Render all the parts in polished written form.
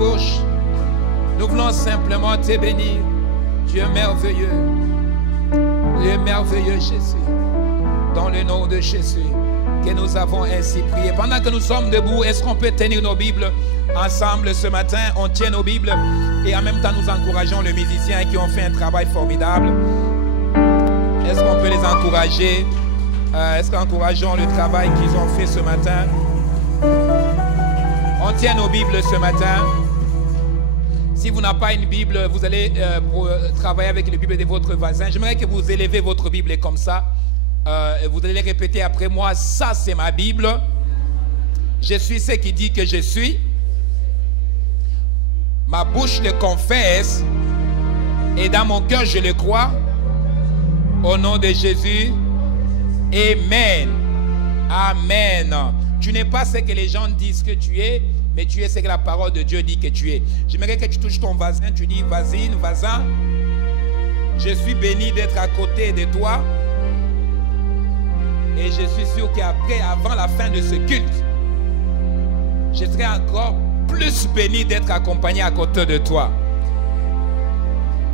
bouche. Nous voulons simplement te bénir. Dieu merveilleux. Dieu merveilleux, Jésus. Dans le nom de Jésus, que nous avons ainsi prié. Pendant que nous sommes debout, est-ce qu'on peut tenir nos Bibles ensemble ce matin? On tient nos Bibles et en même temps nous encourageons les musiciens qui ont fait un travail formidable. Est-ce qu'on peut les encourager? Est-ce qu'encourageons le travail qu'ils ont fait ce matin? On tient nos Bibles ce matin. Si vous n'avez pas une Bible, vous allez travailler avec les Bibles de votre voisin. J'aimerais que vous élevez votre Bible comme ça. Vous allez répéter après moi, ça c'est ma Bible. Je suis ce qui dit que je suis. Ma bouche le confesse et dans mon cœur je le crois. Au nom de Jésus, Amen. Amen. Tu n'es pas ce que les gens disent que tu es, mais tu es ce que la parole de Dieu dit que tu es. J'aimerais que tu touches ton voisin, tu dis, voisine, voisin, je suis béni d'être à côté de toi. Et je suis sûr qu'après, avant la fin de ce culte, je serai encore plus béni d'être accompagné à côté de toi.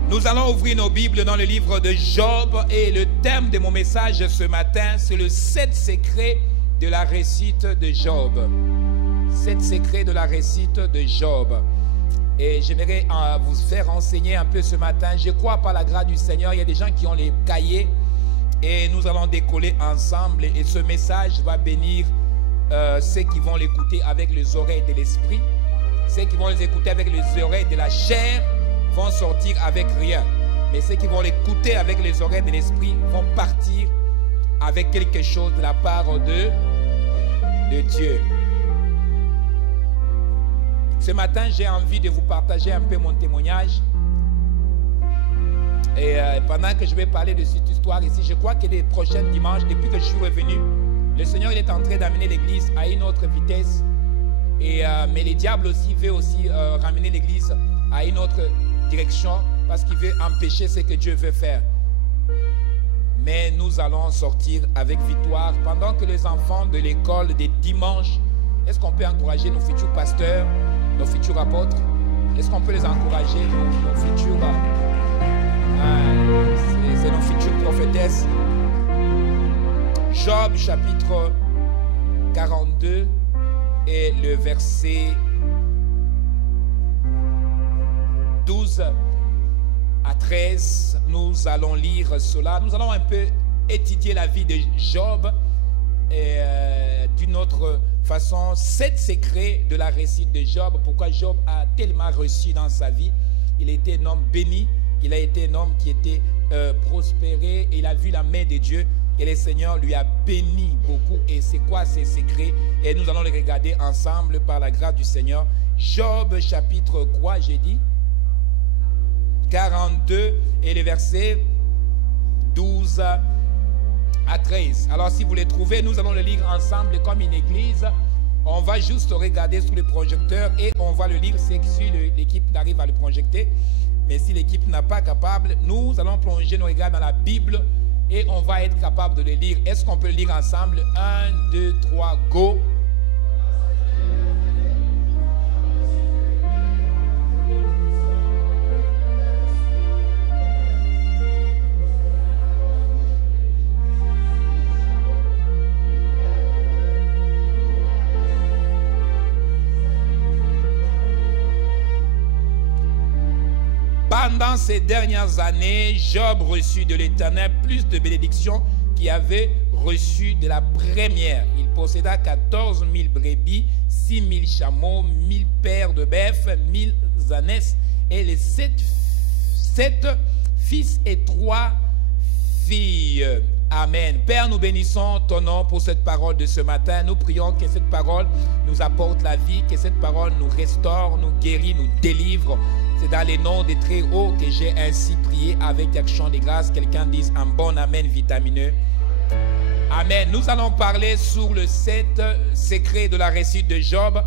Nous allons ouvrir nos Bibles dans le livre de Job et le thème de mon message ce matin, c'est le 7 secrets de la réussite de Job. 7 secrets de la réussite de Job. Et j'aimerais vous faire enseigner un peu ce matin. Je crois par la grâce du Seigneur, il y a des gens qui ont les cahiers et nous allons décoller ensemble et ce message va bénir ceux qui vont l'écouter avec les oreilles de l'esprit. Ceux qui vont les écouter avec les oreilles de la chair vont sortir avec rien. Mais ceux qui vont l'écouter avec les oreilles de l'esprit vont partir avec quelque chose de la part de Dieu. Ce matin, j'ai envie de vous partager un peu mon témoignage. Et pendant que je vais parler de cette histoire ici, je crois que les prochains dimanches, depuis que je suis revenu, le Seigneur il est en train d'amener l'église à une autre vitesse. Mais le diable aussi veut aussi ramener l'église à une autre direction parce qu'il veut empêcher ce que Dieu veut faire. Mais nous allons sortir avec victoire pendant que les enfants de l'école des dimanches, est-ce qu'on peut encourager nos futurs pasteurs, nos futurs apôtres? Est-ce qu'on peut les encourager, nos futurs c'est nos futures prophétesses? Job chapitre 42 et le verset 12 à 13, nous allons lire cela. Nous allons un peu étudier la vie de Job d'une autre façon. 7 secrets de la réussite de Job. Pourquoi Job a tellement réussi dans sa vie. Il était un homme béni. Il a été un homme qui était prospéré. Il a vu la main de Dieu. Et le Seigneur lui a béni beaucoup. Et c'est quoi ces secrets? Et nous allons les regarder ensemble par la grâce du Seigneur. Job chapitre quoi j'ai dit? 42 et les versets 12 à 13. Alors si vous les trouvez, nous allons le lire ensemble comme une église. On va juste regarder sur le projecteur et on va le lire. C'est que si l'équipe arrive à le projeter. Mais si l'équipe n'est pas capable, nous allons plonger nos regards dans la Bible et on va être capable de le lire. Est-ce qu'on peut le lire ensemble? 1, 2, 3, go! Pendant ces dernières années, Job reçut de l'Éternel plus de bénédictions qu'il avait reçu de la première. Il posséda 14 000 brebis, 6 000 chameaux, 1000 paires de bœufs, 1000 ânesses et les 7 fils et 3 filles. Amen. Père, nous bénissons ton nom pour cette parole de ce matin. Nous prions que cette parole nous apporte la vie, que cette parole nous restaure, nous guérit, nous délivre. C'est dans les noms des très hauts que j'ai ainsi prié avec action de grâce. Quelqu'un dise un bon amen vitamineux. Amen. Nous allons parler sur le 7 secrets de la réussite de Job.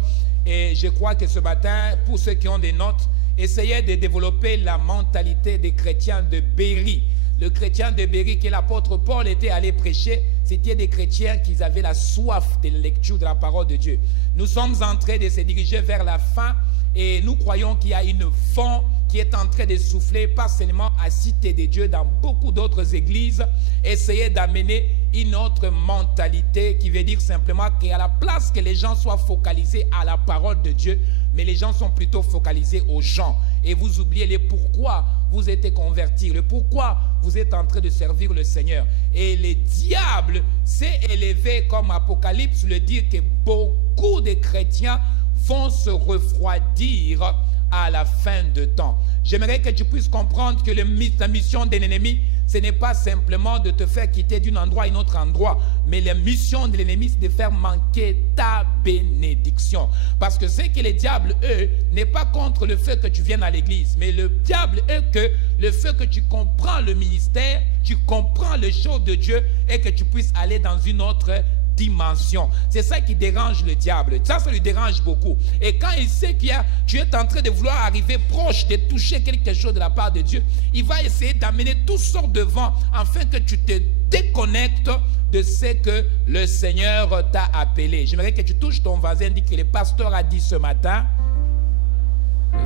Et je crois que ce matin, pour ceux qui ont des notes, essayez de développer la mentalité des chrétiens de Béry. le chrétien de Béry que l'apôtre Paul était allé prêcher, c'était des chrétiens qui avaient la soif de la lecture de la parole de Dieu. Nous sommes en train de se diriger vers la fin et nous croyons qu'il y a une vent qui est en train de souffler, pas seulement à Cité de Dieu, dans beaucoup d'autres églises, essayer d'amener une autre mentalité qui veut dire simplement qu'à la place que les gens soient focalisés à la parole de Dieu, mais les gens sont plutôt focalisés aux gens. Et vous oubliez le pourquoi vous êtes convertis, le pourquoi vous êtes en train de servir le Seigneur. Et le diable s'est élevé, comme Apocalypse le dit, que beaucoup de chrétiens vont se refroidir à la fin de temps. J'aimerais que tu puisses comprendre que la mission d'un ennemi, ce n'est pas simplement de te faire quitter d'un endroit à un autre endroit, mais la mission de l'ennemi, c'est de faire manquer ta bénédiction. Parce que c'est que les diables, eux, n'est pas contre le fait que tu viennes à l'église, mais le diable est que le fait que tu comprends le ministère, tu comprends les choses de Dieu et que tu puisses aller dans une autre dimension. C'est ça qui dérange le diable. Ça lui dérange beaucoup. Et quand il sait que tu es en train de vouloir arriver proche de toucher quelque chose de la part de Dieu, il va essayer d'amener toutes sortes de vents afin que tu te déconnectes de ce que le Seigneur t'a appelé. J'aimerais que tu touches ton voisin, dit que le pasteur a dit ce matin,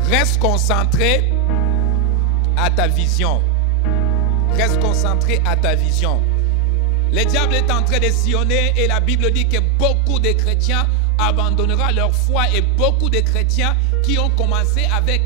reste concentré à ta vision. Reste concentré à ta vision. Le diable est en train de sillonner et la Bible dit que beaucoup de chrétiens abandonneront leur foi et beaucoup de chrétiens qui ont commencé avec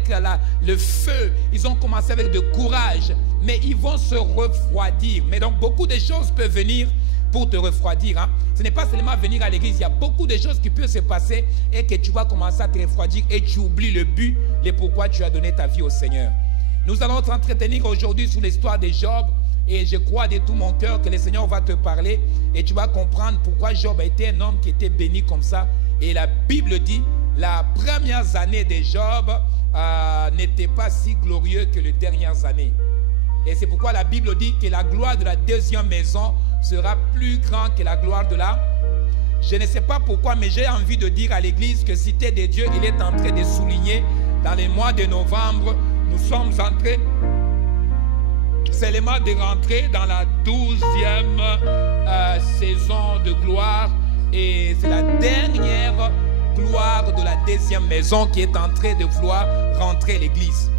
le feu, ils ont commencé avec le courage, mais ils vont se refroidir. Mais donc beaucoup de choses peuvent venir pour te refroidir. Hein. Ce n'est pas seulement venir à l'église, il y a beaucoup de choses qui peuvent se passer et que tu vas commencer à te refroidir et tu oublies le but et pourquoi tu as donné ta vie au Seigneur. Nous allons t'entretenir aujourd'hui sur l'histoire de Job. Et je crois de tout mon cœur que le Seigneur va te parler et tu vas comprendre pourquoi Job a été un homme qui était béni comme ça. Et la Bible dit, la première année de Job n'était pas si glorieux que les dernières années. Et c'est pourquoi la Bible dit que la gloire de la deuxième maison sera plus grande que la gloire de la... Je ne sais pas pourquoi, mais j'ai envie de dire à l'église que Cité de Dieu, il est en train de souligner dans les mois de novembre, nous sommes entrés seulement de rentrer dans la 12e saison de gloire et c'est la dernière gloire de la deuxième maison qui est en train de vouloir rentrer l'église.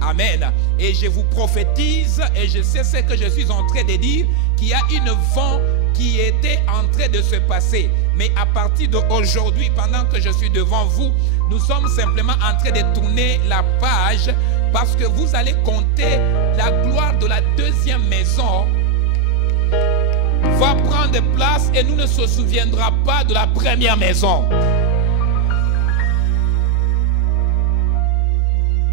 Amen. Et je vous prophétise et je sais ce que je suis en train de dire, qu'il y a une vent qui était en train de se passer. Mais à partir d'aujourd'hui, pendant que je suis devant vous, nous sommes simplement en train de tourner la page parce que vous allez compter la gloire de la deuxième maison va prendre place et nous ne se souviendra pas de la première maison.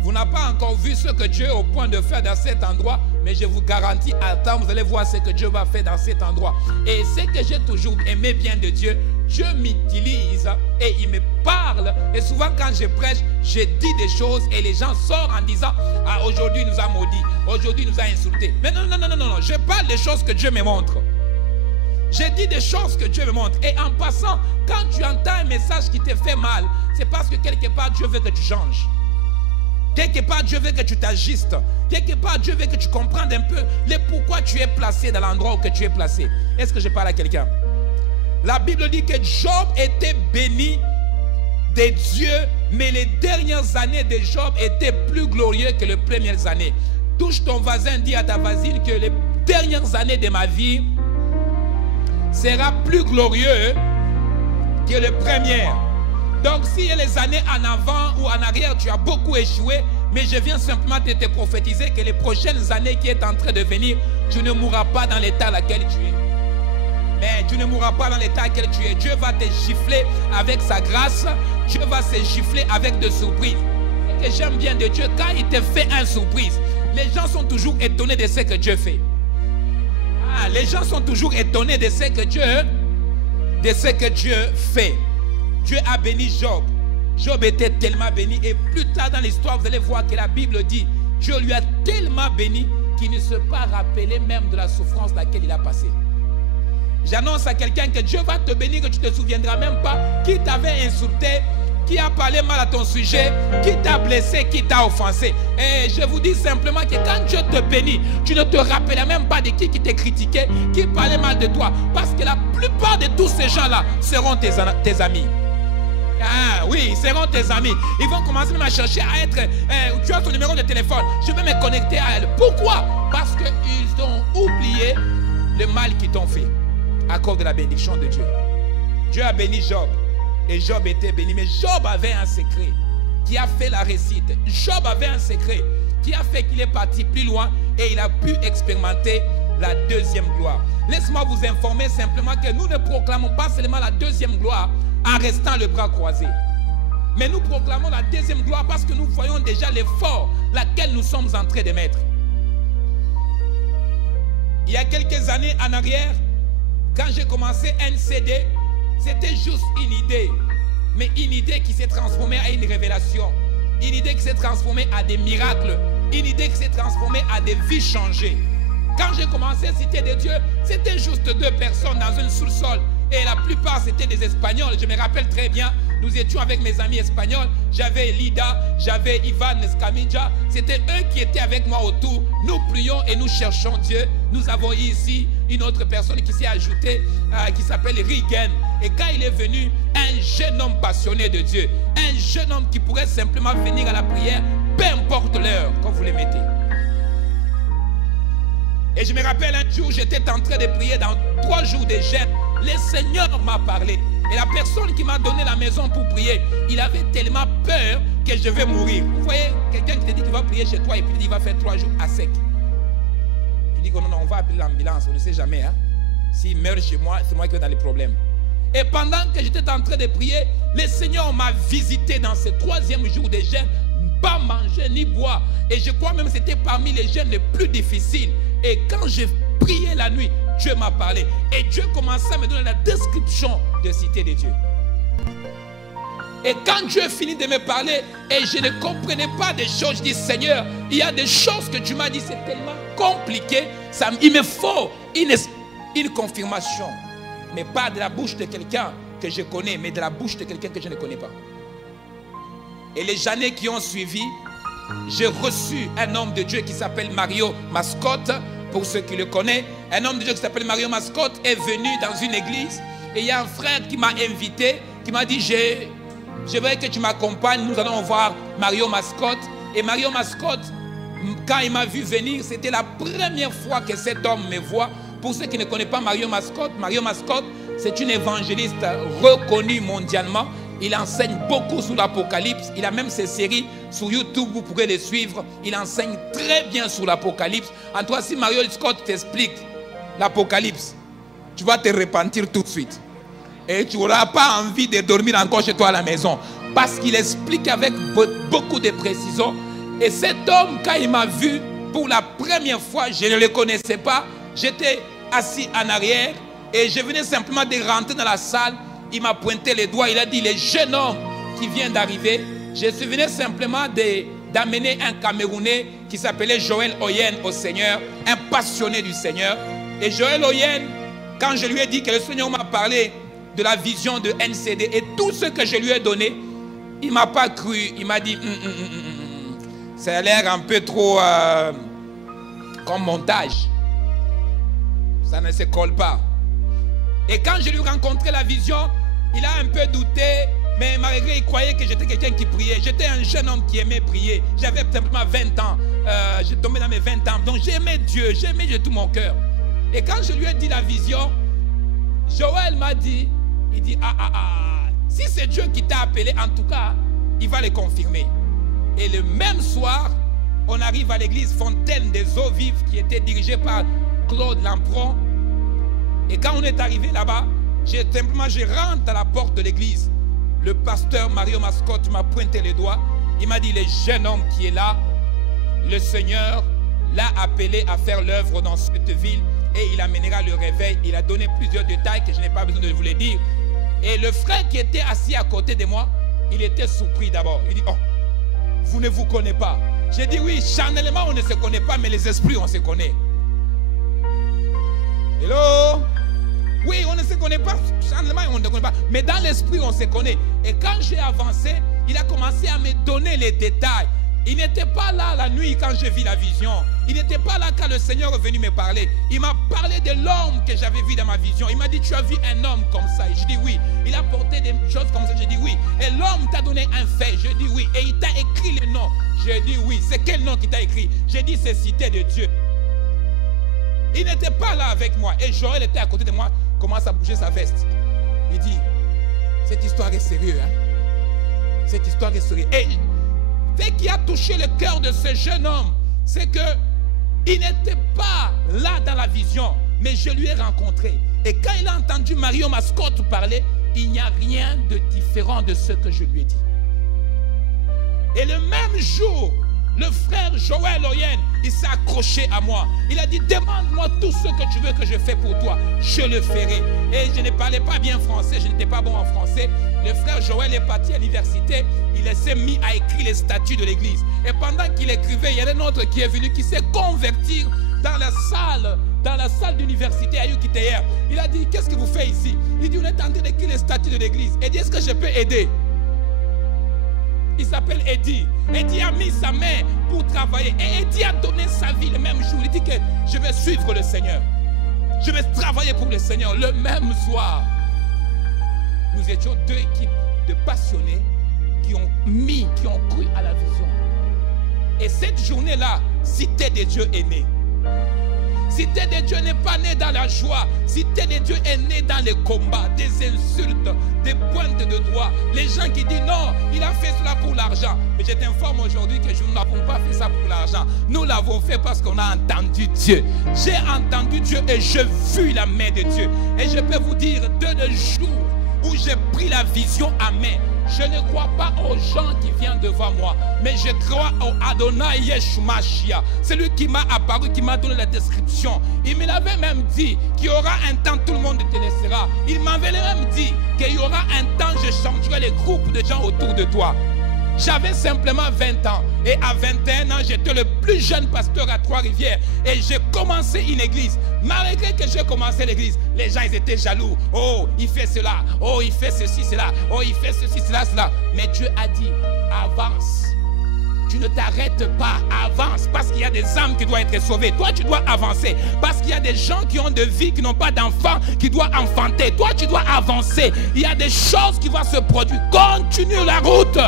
Vous n'avez pas encore vu ce que Dieu est au point de faire dans cet endroit, mais je vous garantis, à temps, vous allez voir ce que Dieu va faire dans cet endroit. Et ce que j'ai toujours aimé bien de Dieu, Dieu m'utilise et il me parle. Et souvent quand je prêche, je dis des choses et les gens sortent en disant, ah, aujourd'hui nous a maudit, aujourd'hui nous a insulté. Mais non, je parle des choses que Dieu me montre. Je dis des choses que Dieu me montre. Et en passant, quand tu entends un message qui te fait mal, c'est parce que quelque part Dieu veut que tu changes. Quelque part, Dieu veut que tu t'ajustes. Quelque part, Dieu veut que tu comprennes un peu le pourquoi tu es placé dans l'endroit où tu es placé. Est-ce que je parle à quelqu'un? La Bible dit que Job était béni de Dieu, mais les dernières années de Job étaient plus glorieuses que les premières années. Touche ton voisin, dis à ta voisine que les dernières années de ma vie sera plus glorieux que les premières. Donc, s'il y a les années en avant ou en arrière, tu as beaucoup échoué, mais je viens simplement de te prophétiser que les prochaines années qui est en train de venir, tu ne mourras pas dans l'état dans lequel tu es. Mais tu ne mourras pas dans l'état dans lequel tu es. Dieu va te gifler avec sa grâce. Dieu va se gifler avec des surprises. Ce que j'aime bien de Dieu, quand il te fait une surprise, les gens sont toujours étonnés de ce que Dieu fait. Ah, les gens sont toujours étonnés de ce que Dieu fait. Dieu a béni Job. Job était tellement béni. Et plus tard dans l'histoire, vous allez voir que la Bible dit, Dieu lui a tellement béni qu'il ne s'est pas rappelé même de la souffrance dans laquelle il a passé. J'annonce à quelqu'un que Dieu va te bénir, que tu ne te souviendras même pas qui t'avait insulté, qui a parlé mal à ton sujet, qui t'a blessé, qui t'a offensé. Et je vous dis simplement que quand Dieu te bénit, tu ne te rappelles même pas de qui t'a critiqué, qui parlait mal de toi. Parce que la plupart de tous ces gens-là seront tes amis. Ah oui, ils seront tes amis. Ils vont commencer même à chercher à être... tu as ton numéro de téléphone, je vais me connecter à elle. Pourquoi? Parce qu'ils ont oublié le mal qu'ils t'ont fait à cause de la bénédiction de Dieu. Dieu a béni Job. Et Job était béni. Mais Job avait un secret qui a fait la réussite. Job avait un secret qui a fait qu'il est parti plus loin et il a pu expérimenter la deuxième gloire. Laisse-moi vous informer simplement que nous ne proclamons pas seulement la deuxième gloire en restant le bras croisé. Mais nous proclamons la deuxième gloire parce que nous voyons déjà l'effort laquelle nous sommes en train de mettre. Il y a quelques années en arrière, quand j'ai commencé NCD, c'était juste une idée. Mais une idée qui s'est transformée à une révélation. Une idée qui s'est transformée à des miracles. Une idée qui s'est transformée à des vies changées. Quand j'ai commencé à citer des dieux, c'était juste 2 personnes dans un sous-sol. Et la plupart, c'était des Espagnols. Je me rappelle très bien, nous étions avec mes amis espagnols. J'avais Lida, j'avais Ivan Escamilla. C'était eux qui étaient avec moi autour. Nous prions et nous cherchons Dieu. Nous avons ici une autre personne qui s'est ajoutée, qui s'appelle Rigen. Et quand il est venu, un jeune homme passionné de Dieu, un jeune homme qui pourrait simplement venir à la prière, peu importe l'heure, quand vous les mettez. Et je me rappelle un jour, j'étais en train de prier dans 3 jours de jeûne. Le Seigneur m'a parlé. Et la personne qui m'a donné la maison pour prier, il avait tellement peur que je vais mourir. Vous voyez, quelqu'un qui te dit qu'il va prier chez toi et puis il va faire 3 jours à sec. Je dis que non, on va appeler l'ambulance, on ne sait jamais. Hein? S'il meurt chez moi, c'est moi qui vais dans les problèmes. Et pendant que j'étais en train de prier, le Seigneur m'a visité dans ce 3e jour de jeûne, pas manger ni boire. Et je crois même que c'était parmi les jeûnes les plus difficiles. Et quand j'ai prié la nuit, Dieu m'a parlé. Et Dieu commençait à me donner la description de cité de Dieu. Et quand Dieu finit de me parler, et je ne comprenais pas des choses, je dis Seigneur, il y a des choses que tu m'as dit, c'est tellement compliqué, il me faut une confirmation. Mais pas de la bouche de quelqu'un que je connais, mais de la bouche de quelqu'un que je ne connais pas. Et les années qui ont suivi, j'ai reçu un homme de Dieu qui s'appelle Mario Mascotte. Pour ceux qui le connaissent, un homme de Dieu qui s'appelle Mario Mascotte est venu dans une église. Et il y a un frère qui m'a invité, qui m'a dit, je veux que tu m'accompagnes, nous allons voir Mario Mascotte. Et Mario Mascotte, quand il m'a vu venir, c'était la première fois que cet homme me voit. Pour ceux qui ne connaissent pas Mario Mascotte, c'est une évangéliste reconnue mondialement. Il enseigne beaucoup sur l'Apocalypse. Il a même ses séries sur YouTube, vous pourrez les suivre. Il enseigne très bien sur l'Apocalypse. En toi, si Mario Scott t'explique l'Apocalypse, tu vas te repentir tout de suite. Et tu n'auras pas envie de dormir encore chez toi à la maison. Parce qu'il explique avec beaucoup de précision. Et cet homme, quand il m'a vu pour la première fois, je ne le connaissais pas. J'étais assis en arrière et je venais simplement de rentrer dans la salle. Il m'a pointé les doigts, il a dit, le jeune homme qui vient d'arriver, je venais simplement d'amener un Camerounais qui s'appelait Joël Oyen au Seigneur, un passionné du Seigneur. Et Joël Oyen, quand je lui ai dit que le Seigneur m'a parlé de la vision de NCD et tout ce que je lui ai donné, il ne m'a pas cru. Il m'a dit, ça a l'air un peu trop comme montage. Ça ne se colle pas. Et quand je lui ai rencontré la vision, il a un peu douté, mais malgré il croyait que j'étais quelqu'un qui priait. J'étais un jeune homme qui aimait prier. J'avais simplement 20 ans. J'ai tombé dans mes 20 ans. Donc j'aimais Dieu, j'aimais de tout mon cœur. Et quand je lui ai dit la vision, Joël m'a dit, il dit, si c'est Dieu qui t'a appelé, en tout cas, il va le confirmer. Et le même soir, on arrive à l'église Fontaine des Eaux Vives qui était dirigée par Claude Lampron. Et quand on est arrivé là-bas, je rentre à la porte de l'église. Le pasteur Mario Mascotte m'a pointé les doigts. Il m'a dit, le jeune homme qui est là, le Seigneur l'a appelé à faire l'œuvre dans cette ville et il amènera le réveil. Il a donné plusieurs détails que je n'ai pas besoin de vous les dire. Et le frère qui était assis à côté de moi, il était surpris d'abord. Il dit, oh, vous ne vous connaissez pas. J'ai dit, oui, charnellement on ne se connaît pas, mais les esprits on se connaît. Hello? Oui, on ne se connaît pas. Charlemagne, on ne connaît pas. Mais dans l'esprit, on se connaît. Et quand j'ai avancé, il a commencé à me donner les détails. Il n'était pas là la nuit quand j'ai vu la vision. Il n'était pas là quand le Seigneur est venu me parler. Il m'a parlé de l'homme que j'avais vu dans ma vision. Il m'a dit, tu as vu un homme comme ça? Et je dis oui. Il a porté des choses comme ça. Je dis oui. Et l'homme t'a donné un fait. Je dis oui. Et il t'a écrit le nom. Je dis oui. C'est quel nom qu'il t'a écrit? J'ai dit, c'est cité de Dieu. Il n'était pas là avec moi. Et Joël était à côté de moi. Commence à bouger sa veste. Il dit, cette histoire est sérieuse. Hein? Cette histoire est sérieuse. Et ce qui a touché le cœur de ce jeune homme, c'est qu'il n'était pas là dans la vision, mais je lui ai rencontré. Et quand il a entendu Mario Mascotte parler, il n'y a rien de différent de ce que je lui ai dit. Et le même jour, le frère Joël Oyen, il s'est accroché à moi. Il a dit, demande-moi tout ce que tu veux que je fasse pour toi. Je le ferai. Et je ne parlais pas bien français, je n'étais pas bon en français. Le frère Joël est parti à l'université. Il s'est mis à écrire les statuts de l'église. Et pendant qu'il écrivait, il y a un autre qui est venu, qui s'est converti dans la salle d'université à Yukiteyer. Il a dit, qu'est-ce que vous faites ici? Il dit, on est en train d'écrire les statuts de l'église. Et dit, est-ce que je peux aider? Il s'appelle Eddie. Eddie a mis sa main pour travailler. Et Eddie a donné sa vie le même jour. Il dit que je vais suivre le Seigneur. Je vais travailler pour le Seigneur. Le même soir, nous étions deux équipes de passionnés qui ont cru à la vision. Et cette journée-là, Cité des Dieux est née. Cité des Dieux n'est pas née dans la joie. Cité des Dieux est née dans les combats, des insultes, des pointes de doigts. Les gens qui disent non, il a fait cela pour l'argent. Mais je t'informe aujourd'hui que nous n'avons pas fait ça pour l'argent. Nous l'avons fait parce qu'on a entendu Dieu. J'ai entendu Dieu et j'ai vu la main de Dieu. Et je peux vous dire, de le jour où j'ai pris la vision à main, je ne crois pas aux gens qui viennent devant moi, mais je crois au Adonai Yeshua, celui qui m'a apparu, qui m'a donné la description. Il me l'avait même dit qu'il y aura un temps, tout le monde te laissera. Il m'avait même dit qu'il y aura un temps, je changerai les groupes de gens autour de toi. J'avais simplement 20 ans. Et à 21 ans, j'étais le plus jeune pasteur à Trois-Rivières. Et j'ai commencé une église. Malgré que j'ai commencé l'église, les gens ils étaient jaloux. Oh, il fait cela. Oh, il fait ceci, cela. Oh, il fait ceci, cela, cela. Mais Dieu a dit, avance. Tu ne t'arrêtes pas, avance. Parce qu'il y a des âmes qui doivent être sauvées. Toi, tu dois avancer. Parce qu'il y a des gens qui ont de vie, qui n'ont pas d'enfants, qui doivent enfanter. Toi, tu dois avancer. Il y a des choses qui vont se produire. Continue la route.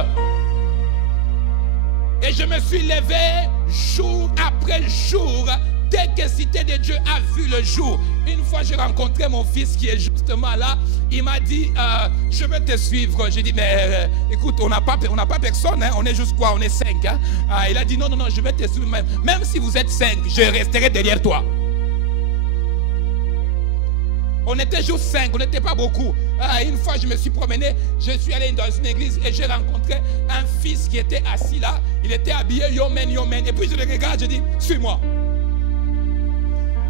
Et je me suis levé jour après jour. Dès que Cité de Dieu a vu le jour, une fois j'ai rencontré mon fils qui est justement là. Il m'a dit, je vais te suivre. J'ai dit, mais écoute, on n'a pas personne, hein, on est juste quoi, on est 5. Hein. Il a dit, non, je vais te suivre. Même si vous êtes 5, je resterai derrière toi. On était juste 5, on n'était pas beaucoup. Une fois, je me suis promené, je suis allé dans une église et j'ai rencontré un fils qui était assis là. Il était habillé, yomen. Et puis je le regarde, je dis, suis-moi.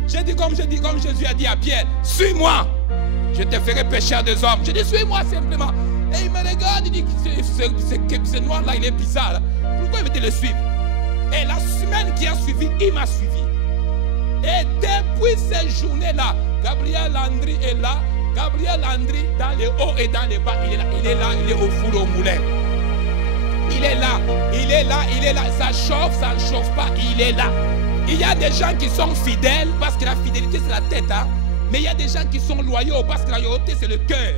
J'ai dit comme Jésus a dit à Pierre, suis-moi. Je te ferai pécheur des hommes. Je dis, suis-moi simplement. Et il me regarde, il dit, ce noir-là, il est bizarre. Là. Pourquoi il veut le suivre? Et la semaine qui a suivi, il m'a suivi. Et depuis cette journée-là, Gabriel Landry est là. Gabriel Landry, dans les hauts et dans les bas, il est là, il est au four au moulin. Il est là. Ça chauffe, ça ne chauffe pas, il est là. Il y a des gens qui sont fidèles parce que la fidélité c'est la tête. Hein? Mais il y a des gens qui sont loyaux parce que la loyauté c'est le cœur.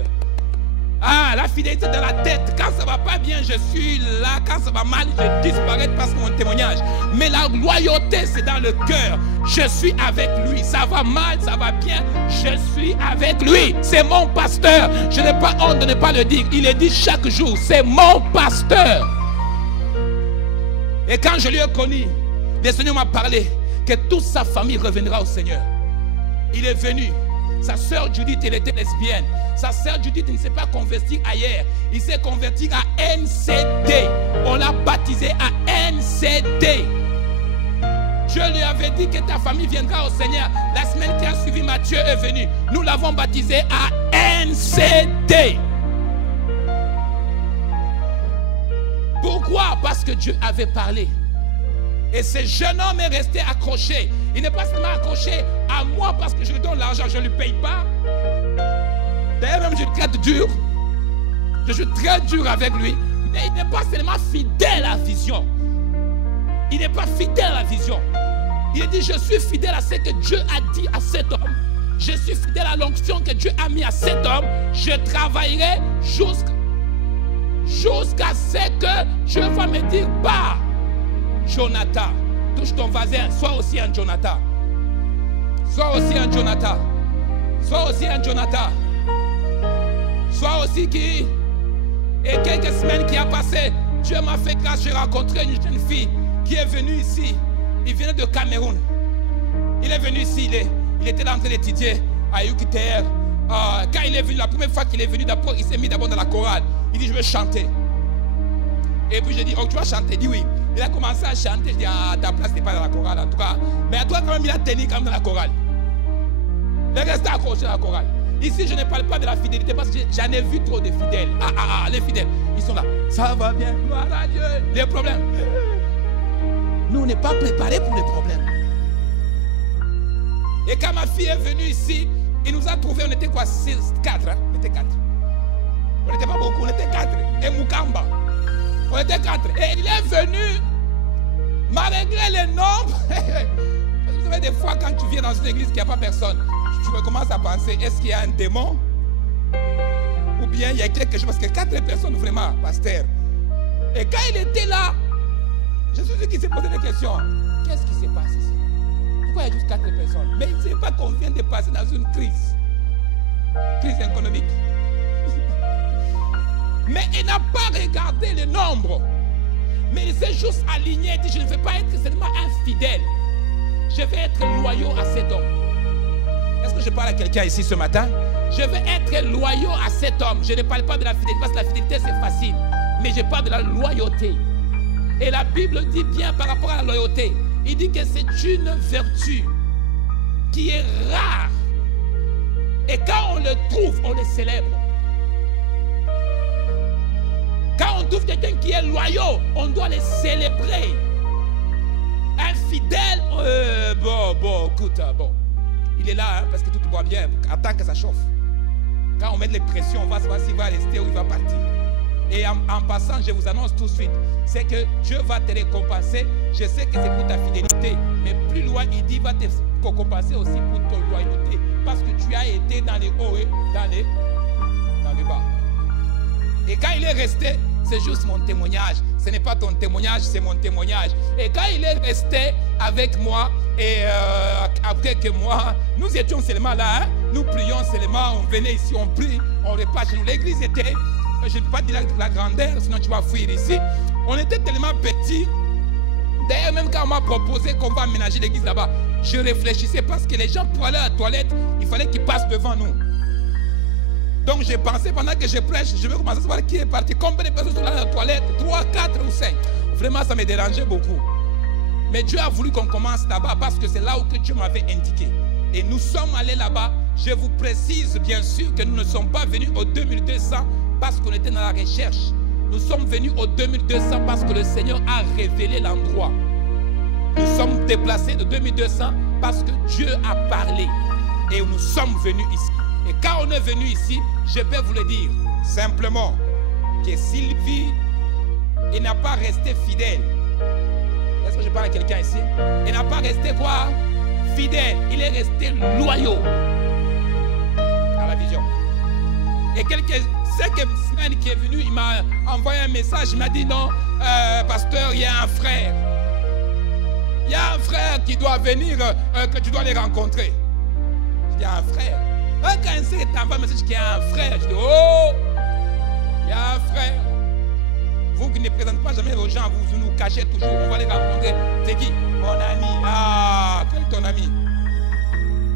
La fidélité dans la tête. Quand ça va pas bien, je suis là. Quand ça va mal, je disparais parce que mon témoignage. Mais la loyauté, c'est dans le cœur. Je suis avec lui. Ça va mal, ça va bien. Je suis avec lui. C'est mon pasteur. Je n'ai pas honte de ne pas le dire. Il le dit chaque jour. C'est mon pasteur. Et quand je lui ai connu, le Seigneur m'a parlé que toute sa famille reviendra au Seigneur. Il est venu. Sa sœur Judith, elle était lesbienne. Sa sœur Judith ne s'est pas convertie ailleurs. Il s'est converti à NCD. On l'a baptisé à NCD. Dieu lui avait dit que ta famille viendra au Seigneur. La semaine qui a suivi, Matthieu est venu. Nous l'avons baptisé à NCD. Pourquoi? Parce que Dieu avait parlé. Et ce jeune homme est resté accroché. Il n'est pas seulement accroché à moi parce que je lui donne l'argent, je ne lui paye pas. D'ailleurs, même je traite dur. Je suis très dur avec lui. Mais il n'est pas seulement fidèle à la vision. Il n'est pas fidèle à la vision. Il dit, je suis fidèle à ce que Dieu a dit à cet homme. Je suis fidèle à l'onction que Dieu a mis à cet homme. Je travaillerai jusqu'à ce que Dieu va me dire, bah, Jonathan, touche ton voisin, sois aussi un Jonathan. Sois aussi un Jonathan. Sois aussi un Jonathan. Sois aussi qui. Et quelques semaines qui a passé, Dieu m'a fait grâce, j'ai rencontré une jeune fille qui est venue ici. Il venait de Cameroun. Il est venu ici, il était là en train d'étudier à UQTR. Quand il est venu, la première fois qu'il est venu, d'abord, il s'est mis d'abord dans la chorale. Il dit, je vais chanter. Et puis j'ai dit, oh, tu vas chanter? Il dit oui. Il a commencé à chanter. Je dis, ah, ta place n'est pas dans la chorale en tout cas. Mais à toi quand même, il a tenu quand même dans la chorale. Il est resté accroché à la chorale. Ici, je ne parle pas de la fidélité parce que j'en ai vu trop de fidèles. Les fidèles, ils sont là. Ça va bien, gloire à Dieu. Les problèmes. Nous, on n'est pas préparés pour les problèmes. Et quand ma fille est venue ici, il nous a trouvés, on était quoi, 4, hein? On était 4. On n'était pas beaucoup, on était 4. Et Mukamba. On était 4. Et il est venu, malgré les nombres. Vous savez, des fois, quand tu viens dans une église qui n'y a pas personne, tu commences à penser, est-ce qu'il y a un démon? Ou bien il y a quelque chose, parce que 4 personnes vraiment, pasteur. Et quand il était là, je suis sûr qu'il s'est posé des questions. Qu'est-ce qui se passe ici? Pourquoi il y a juste 4 personnes? Mais il ne sait pas qu'on vient de passer dans une crise. Crise économique. Mais il n'a pas regardé le nombre. Mais il s'est juste aligné et dit, je ne vais pas être seulement infidèle. Je vais être loyal à cet homme. Est-ce que je parle à quelqu'un ici ce matin? Je vais être loyal à cet homme. Je ne parle pas de la fidélité parce que la fidélité c'est facile. Mais je parle de la loyauté. Et la Bible dit bien par rapport à la loyauté. Il dit que c'est une vertu qui est rare. Et quand on le trouve, on le célèbre. Quand on trouve quelqu'un qui est loyal, on doit le célébrer. Infidèle, écoute, il est là hein, parce que tout va bien. Attends que ça chauffe. Quand on met les pressions, on va savoir s'il va rester ou il va partir. Et en passant, je vous annonce tout de suite, c'est que Dieu va te récompenser. Je sais que c'est pour ta fidélité, mais plus loin, il dit, va te récompenser aussi pour ton loyauté. Parce que tu as été dans les hauts et dans les bas. Et quand il est resté, c'est juste mon témoignage. Ce n'est pas ton témoignage, c'est mon témoignage. Et quand il est resté avec moi, et après que moi, nous étions seulement là, hein, nous prions seulement, on venait ici, on prie, on repart chez nous. L'église était, je ne peux pas dire la grandeur, sinon tu vas fuir ici. On était tellement petits. D'ailleurs, même quand on m'a proposé qu'on va aménager l'église là-bas, je réfléchissais parce que les gens pour aller à la toilette, il fallait qu'ils passent devant nous. Donc j'ai pensé pendant que je prêche, je vais commencer à savoir qui est parti. Combien de personnes sont là à la toilette? 3, 4 ou 5. Vraiment, ça me dérangeait beaucoup. Mais Dieu a voulu qu'on commence là-bas parce que c'est là où que Dieu m'avait indiqué. Et nous sommes allés là-bas. Je vous précise bien sûr que nous ne sommes pas venus au 2200 parce qu'on était dans la recherche. Nous sommes venus au 2200 parce que le Seigneur a révélé l'endroit. Nous sommes déplacés de 2200 parce que Dieu a parlé. Et nous sommes venus ici. Et quand on est venu ici, je peux vous le dire simplement que Sylvie, il n'a pas resté fidèle. Est-ce que je parle à quelqu'un ici? Il n'a pas resté quoi? Fidèle. Il est resté loyal à la vision. Et quelques semaines qui est venu, il m'a envoyé un message. Il m'a dit non, pasteur, il y a un frère. Il y a un frère qui doit venir, que tu dois les rencontrer. Je dis, un frère. Quand un sait t'envoie un message qu'il y a un frère, je dis, oh, il y a un frère. Vous qui ne présentez pas jamais aux gens, vous nous cachez toujours. On va les rencontrer. C'est qui? Mon ami. Ah, quel ton ami?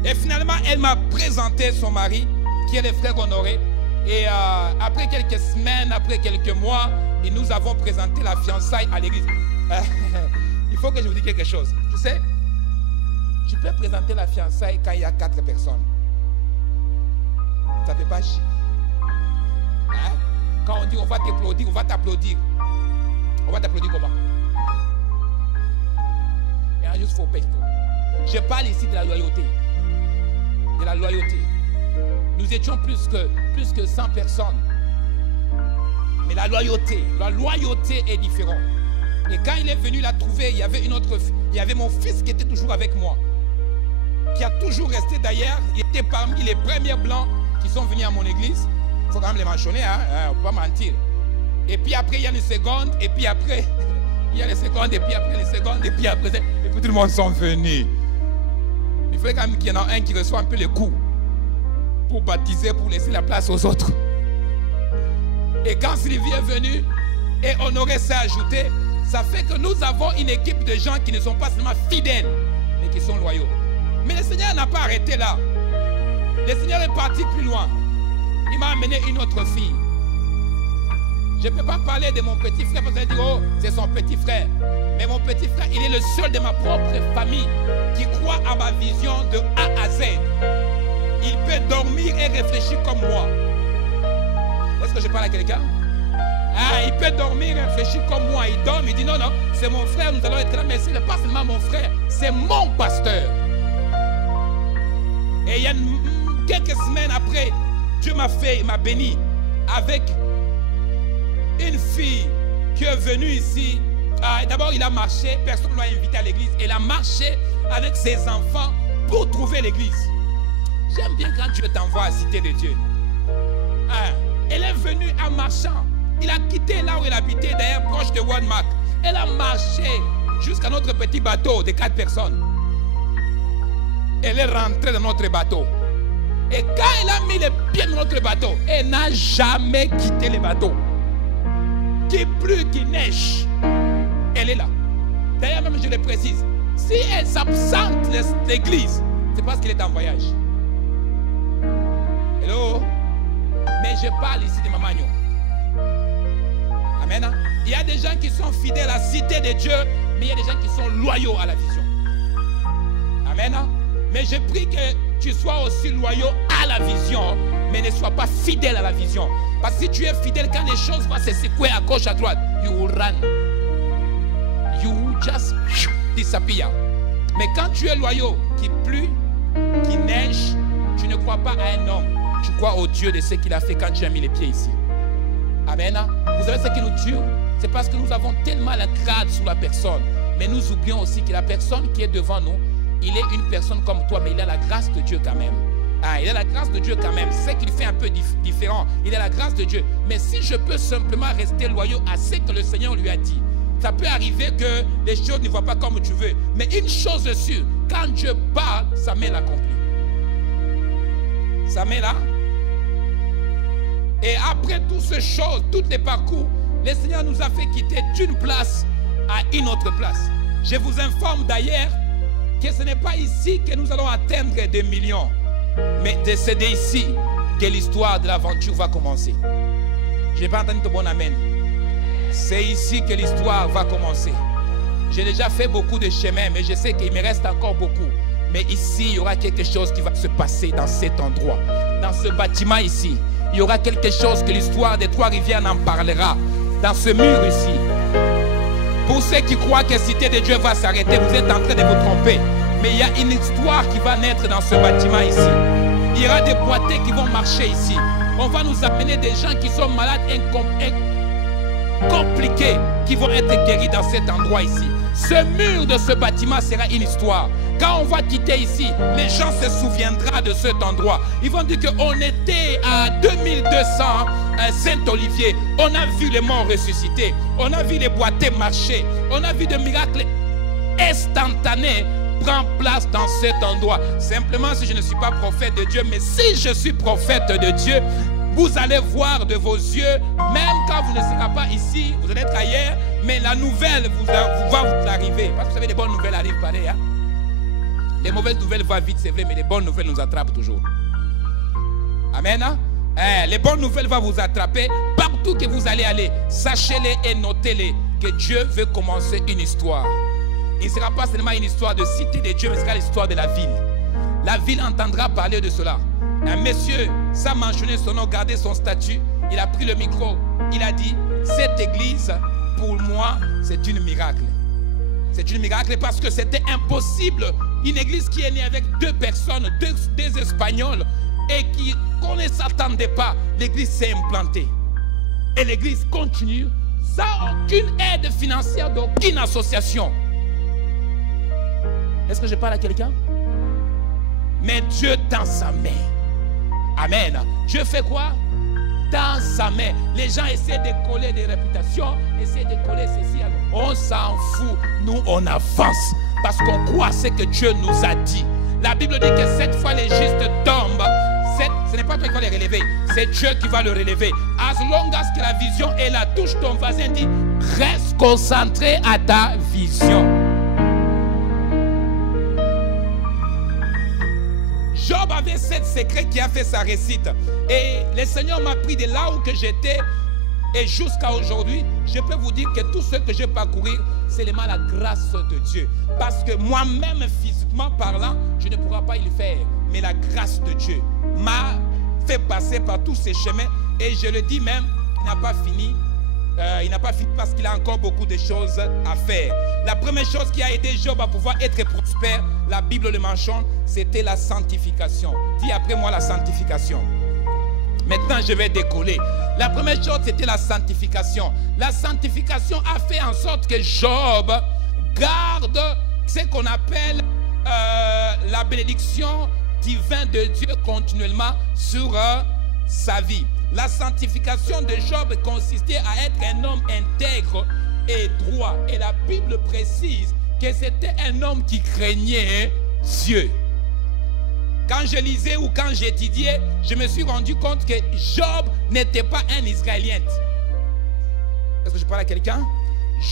Et finalement, elle m'a présenté son mari, qui est le frère Honoré. Et après quelques semaines, après quelques mois, et nous avons présenté la fiançaille à l'église. Il faut que je vous dise quelque chose. Tu sais, tu peux présenter la fiançaille quand il y a 4 personnes. Ça ne fait pas chier. Hein? Quand on dit on va t'applaudir, on va t'applaudir. On va t'applaudir comment? Il y a juste faux pecto. Je parle ici de la loyauté. De la loyauté. Nous étions plus que 100 personnes. Mais la loyauté est différente. Et quand il est venu la trouver, il y avait mon fils qui était toujours avec moi. Qui a toujours resté d'ailleurs. Il était parmi les premiers blancs qui sont venus à mon église. Il faut quand même les mentionner, hein, on ne peut pas mentir. Et puis après, il y a les secondes, et puis après, il y a les secondes, et puis après les secondes, et puis après, et puis tout le monde sont venus. Il faut quand même qu'il y en ait un qui reçoit un peu les coups pour baptiser, pour laisser la place aux autres. Et quand Sylvie est venue, et Honoré s'est ajouté, ça fait que nous avons une équipe de gens qui ne sont pas seulement fidèles, mais qui sont loyaux. Mais le Seigneur n'a pas arrêté là. Le Seigneur est parti plus loin. Il m'a amené une autre fille. Je ne peux pas parler de mon petit frère parce que vous allez dire, oh, c'est son petit frère. Mais mon petit frère, il est le seul de ma propre famille qui croit à ma vision de A à Z. Il peut dormir et réfléchir comme moi. Est-ce que je parle à quelqu'un? Ah, il peut dormir et réfléchir comme moi. Il dort, il dit non, non, c'est mon frère, nous allons être là. Mais ce n'est pas seulement mon frère, c'est mon pasteur. Et il y a quelques semaines après, Dieu m'a béni avec une fille qui est venue ici. D'abord, il a marché, personne ne l'a invité à l'église. Il a marché avec ses enfants pour trouver l'église. J'aime bien quand Dieu t'envoie à la cité de Dieu. Elle est venue en marchant. Il a quitté là où il habitait, d'ailleurs proche de Walmart. Elle a marché jusqu'à notre petit bateau de 4 personnes. Elle est rentrée dans notre bateau. Et quand elle a mis les pieds dans notre bateau, elle n'a jamais quitté le bateau. Qu'il pleut, qu'il neige, elle est là. D'ailleurs, même je le précise, si elle s'absente de l'église, c'est parce qu'elle est en voyage. Hello? Mais je parle ici de Mamagno. Amen. Il y a des gens qui sont fidèles à la cité de Dieu, mais il y a des gens qui sont loyaux à la vision. Amen. Mais je prie que tu sois aussi loyaux à la vision, mais ne sois pas fidèle à la vision. Parce que si tu es fidèle, quand les choses vont se secouer à gauche, à droite, you will run. You will just disappear. Mais quand tu es loyaux, qu'il pleut, qu'il neige, tu ne crois pas à un homme. Tu crois au Dieu de ce qu'il a fait quand tu as mis les pieds ici. Amen. Vous savez ce qui nous tue? C'est parce que nous avons tellement la grade sur la personne. Mais nous oublions aussi que la personne qui est devant nous, il est une personne comme toi, mais il a la grâce de Dieu quand même. Il a la grâce de Dieu quand même. C'est qu'il fait un peu différent. Il a la grâce de Dieu. Mais si je peux simplement rester loyaux à ce que le Seigneur lui a dit, ça peut arriver que les choses ne vont pas comme tu veux. Mais une chose est sûre, quand Dieu parle, sa main l'accomplit. Sa main là. Et après toutes ces choses, tous les parcours, le Seigneur nous a fait quitter d'une place à une autre place. Je vous informe d'ailleurs que ce n'est pas ici que nous allons atteindre des millions, mais c'est ici que l'histoire de l'aventure va commencer. Je n'ai pas entendu ton bon amen. C'est ici que l'histoire va commencer. J'ai déjà fait beaucoup de chemins, mais je sais qu'il me reste encore beaucoup. Mais ici, il y aura quelque chose qui va se passer dans cet endroit. Dans ce bâtiment ici, il y aura quelque chose que l'histoire des Trois-Rivières en parlera. Dans ce mur ici. Pour ceux qui croient que la cité de Dieu va s'arrêter, vous êtes en train de vous tromper. Mais il y a une histoire qui va naître dans ce bâtiment ici. Il y aura des boîtiers qui vont marcher ici. On va nous amener des gens qui sont malades et compliqués, qui vont être guéris dans cet endroit ici. Ce mur de ce bâtiment sera une histoire. Quand on va quitter ici, les gens se souviendront de cet endroit. Ils vont dire qu'on était à 2200 à Saint-Olivier. On a vu les morts ressuscités. On a vu les boîtiers marcher. On a vu des miracles instantanés prendre place dans cet endroit. Simplement, si je ne suis pas prophète de Dieu, mais si je suis prophète de Dieu, vous allez voir de vos yeux, même quand vous ne serez pas ici, vous allez être ailleurs, mais la nouvelle va vous arriver. Parce que vous savez, les bonnes nouvelles arrivent pareil. Hein? Les mauvaises nouvelles vont vite, c'est vrai, mais les bonnes nouvelles nous attrapent toujours. Amen. Hein? Les bonnes nouvelles vont vous attraper partout que vous allez aller. Sachez-les et notez-les que Dieu veut commencer une histoire. Il ne sera pas seulement une histoire de cité de Dieu, mais ce sera l'histoire de la ville. La ville entendra parler de cela. Un monsieur, sans mentionner son nom, garder son statut, il a pris le micro. Il a dit, cette église, pour moi, c'est une miracle. C'est une miracle parce que c'était impossible. Une église qui est née avec 2 personnes, deux Espagnols, et qu'on ne s'attendait pas, l'église s'est implantée. Et l'église continue sans aucune aide financière d'aucune association. Est-ce que je parle à quelqu'un? Mais Dieu tend sa main. Amen. Dieu fait quoi? Tend sa main. Les gens essaient de coller des réputations, essaient de coller ceci. On s'en fout. Nous, on avance parce qu'on croit ce que Dieu nous a dit. La Bible dit que cette fois les justes tombent. Ce n'est pas toi qui vas les relever, c'est Dieu qui va le relever. As long as que la vision est là, touche ton voisin, dit reste concentré à ta vision. Job avait 7 secrets qui a fait sa réussite. Et le Seigneur m'a pris de là où que j'étais et jusqu'à aujourd'hui, je peux vous dire que tout ce que j'ai parcouru, c'est seulement la grâce de Dieu. Parce que moi-même, physiquement parlant, je ne pourrai pas y faire. Mais la grâce de Dieu m'a fait passer par tous ces chemins. Et je le dis même, il n'a pas fini. Il n'a pas fini parce qu'il a encore beaucoup de choses à faire. La première chose qui a aidé Job à pouvoir être prospère, la Bible le mentionne, c'était la sanctification. Dis après moi la sanctification. Maintenant, je vais décoller. La première chose, c'était la sanctification. La sanctification a fait en sorte que Job garde ce qu'on appelle la bénédiction divine de Dieu continuellement sur sa vie. La sanctification de Job consistait à être un homme intègre et droit. Et la Bible précise que c'était un homme qui craignait Dieu. Quand je lisais ou quand j'étudiais, je me suis rendu compte que Job n'était pas un Israélien. Est-ce que je parle à quelqu'un?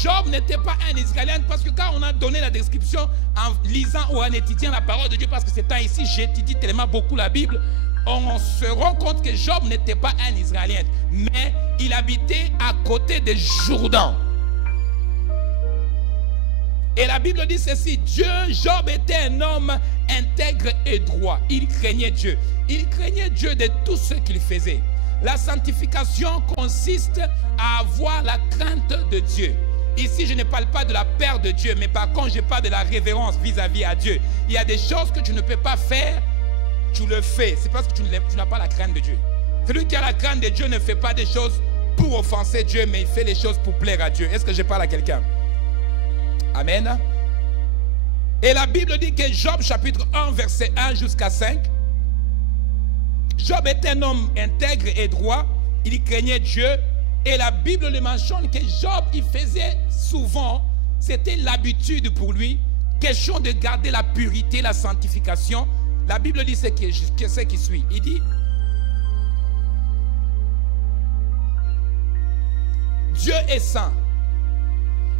Job n'était pas un Israélien parce que quand on a donné la description en lisant ou en étudiant la parole de Dieu, parce que c'est temps ici, j'étudie tellement beaucoup la Bible, on se rend compte que Job n'était pas un Israélien, mais il habitait à côté de Jourdain. Et la Bible dit ceci, Job était un homme intègre et droit. Il craignait Dieu. Il craignait Dieu de tout ce qu'il faisait. La sanctification consiste à avoir la crainte de Dieu. Ici, je ne parle pas de la peur de Dieu, mais par contre, je parle de la révérence vis-à-vis à Dieu. Il y a des choses que tu ne peux pas faire, tu le fais. C'est parce que tu n'as pas la crainte de Dieu. Celui qui a la crainte de Dieu ne fait pas des choses pour offenser Dieu, mais il fait les choses pour plaire à Dieu. Est-ce que je parle à quelqu'un? Amen. Et la Bible dit que Job chapitre 1 verset 1 jusqu'à 5. Job était un homme intègre et droit. Il craignait Dieu. Et la Bible le mentionne que Job, il faisait souvent, c'était l'habitude pour lui, question de garder la pureté, la sanctification. La Bible dit ce qui suit. Il dit, Dieu est saint.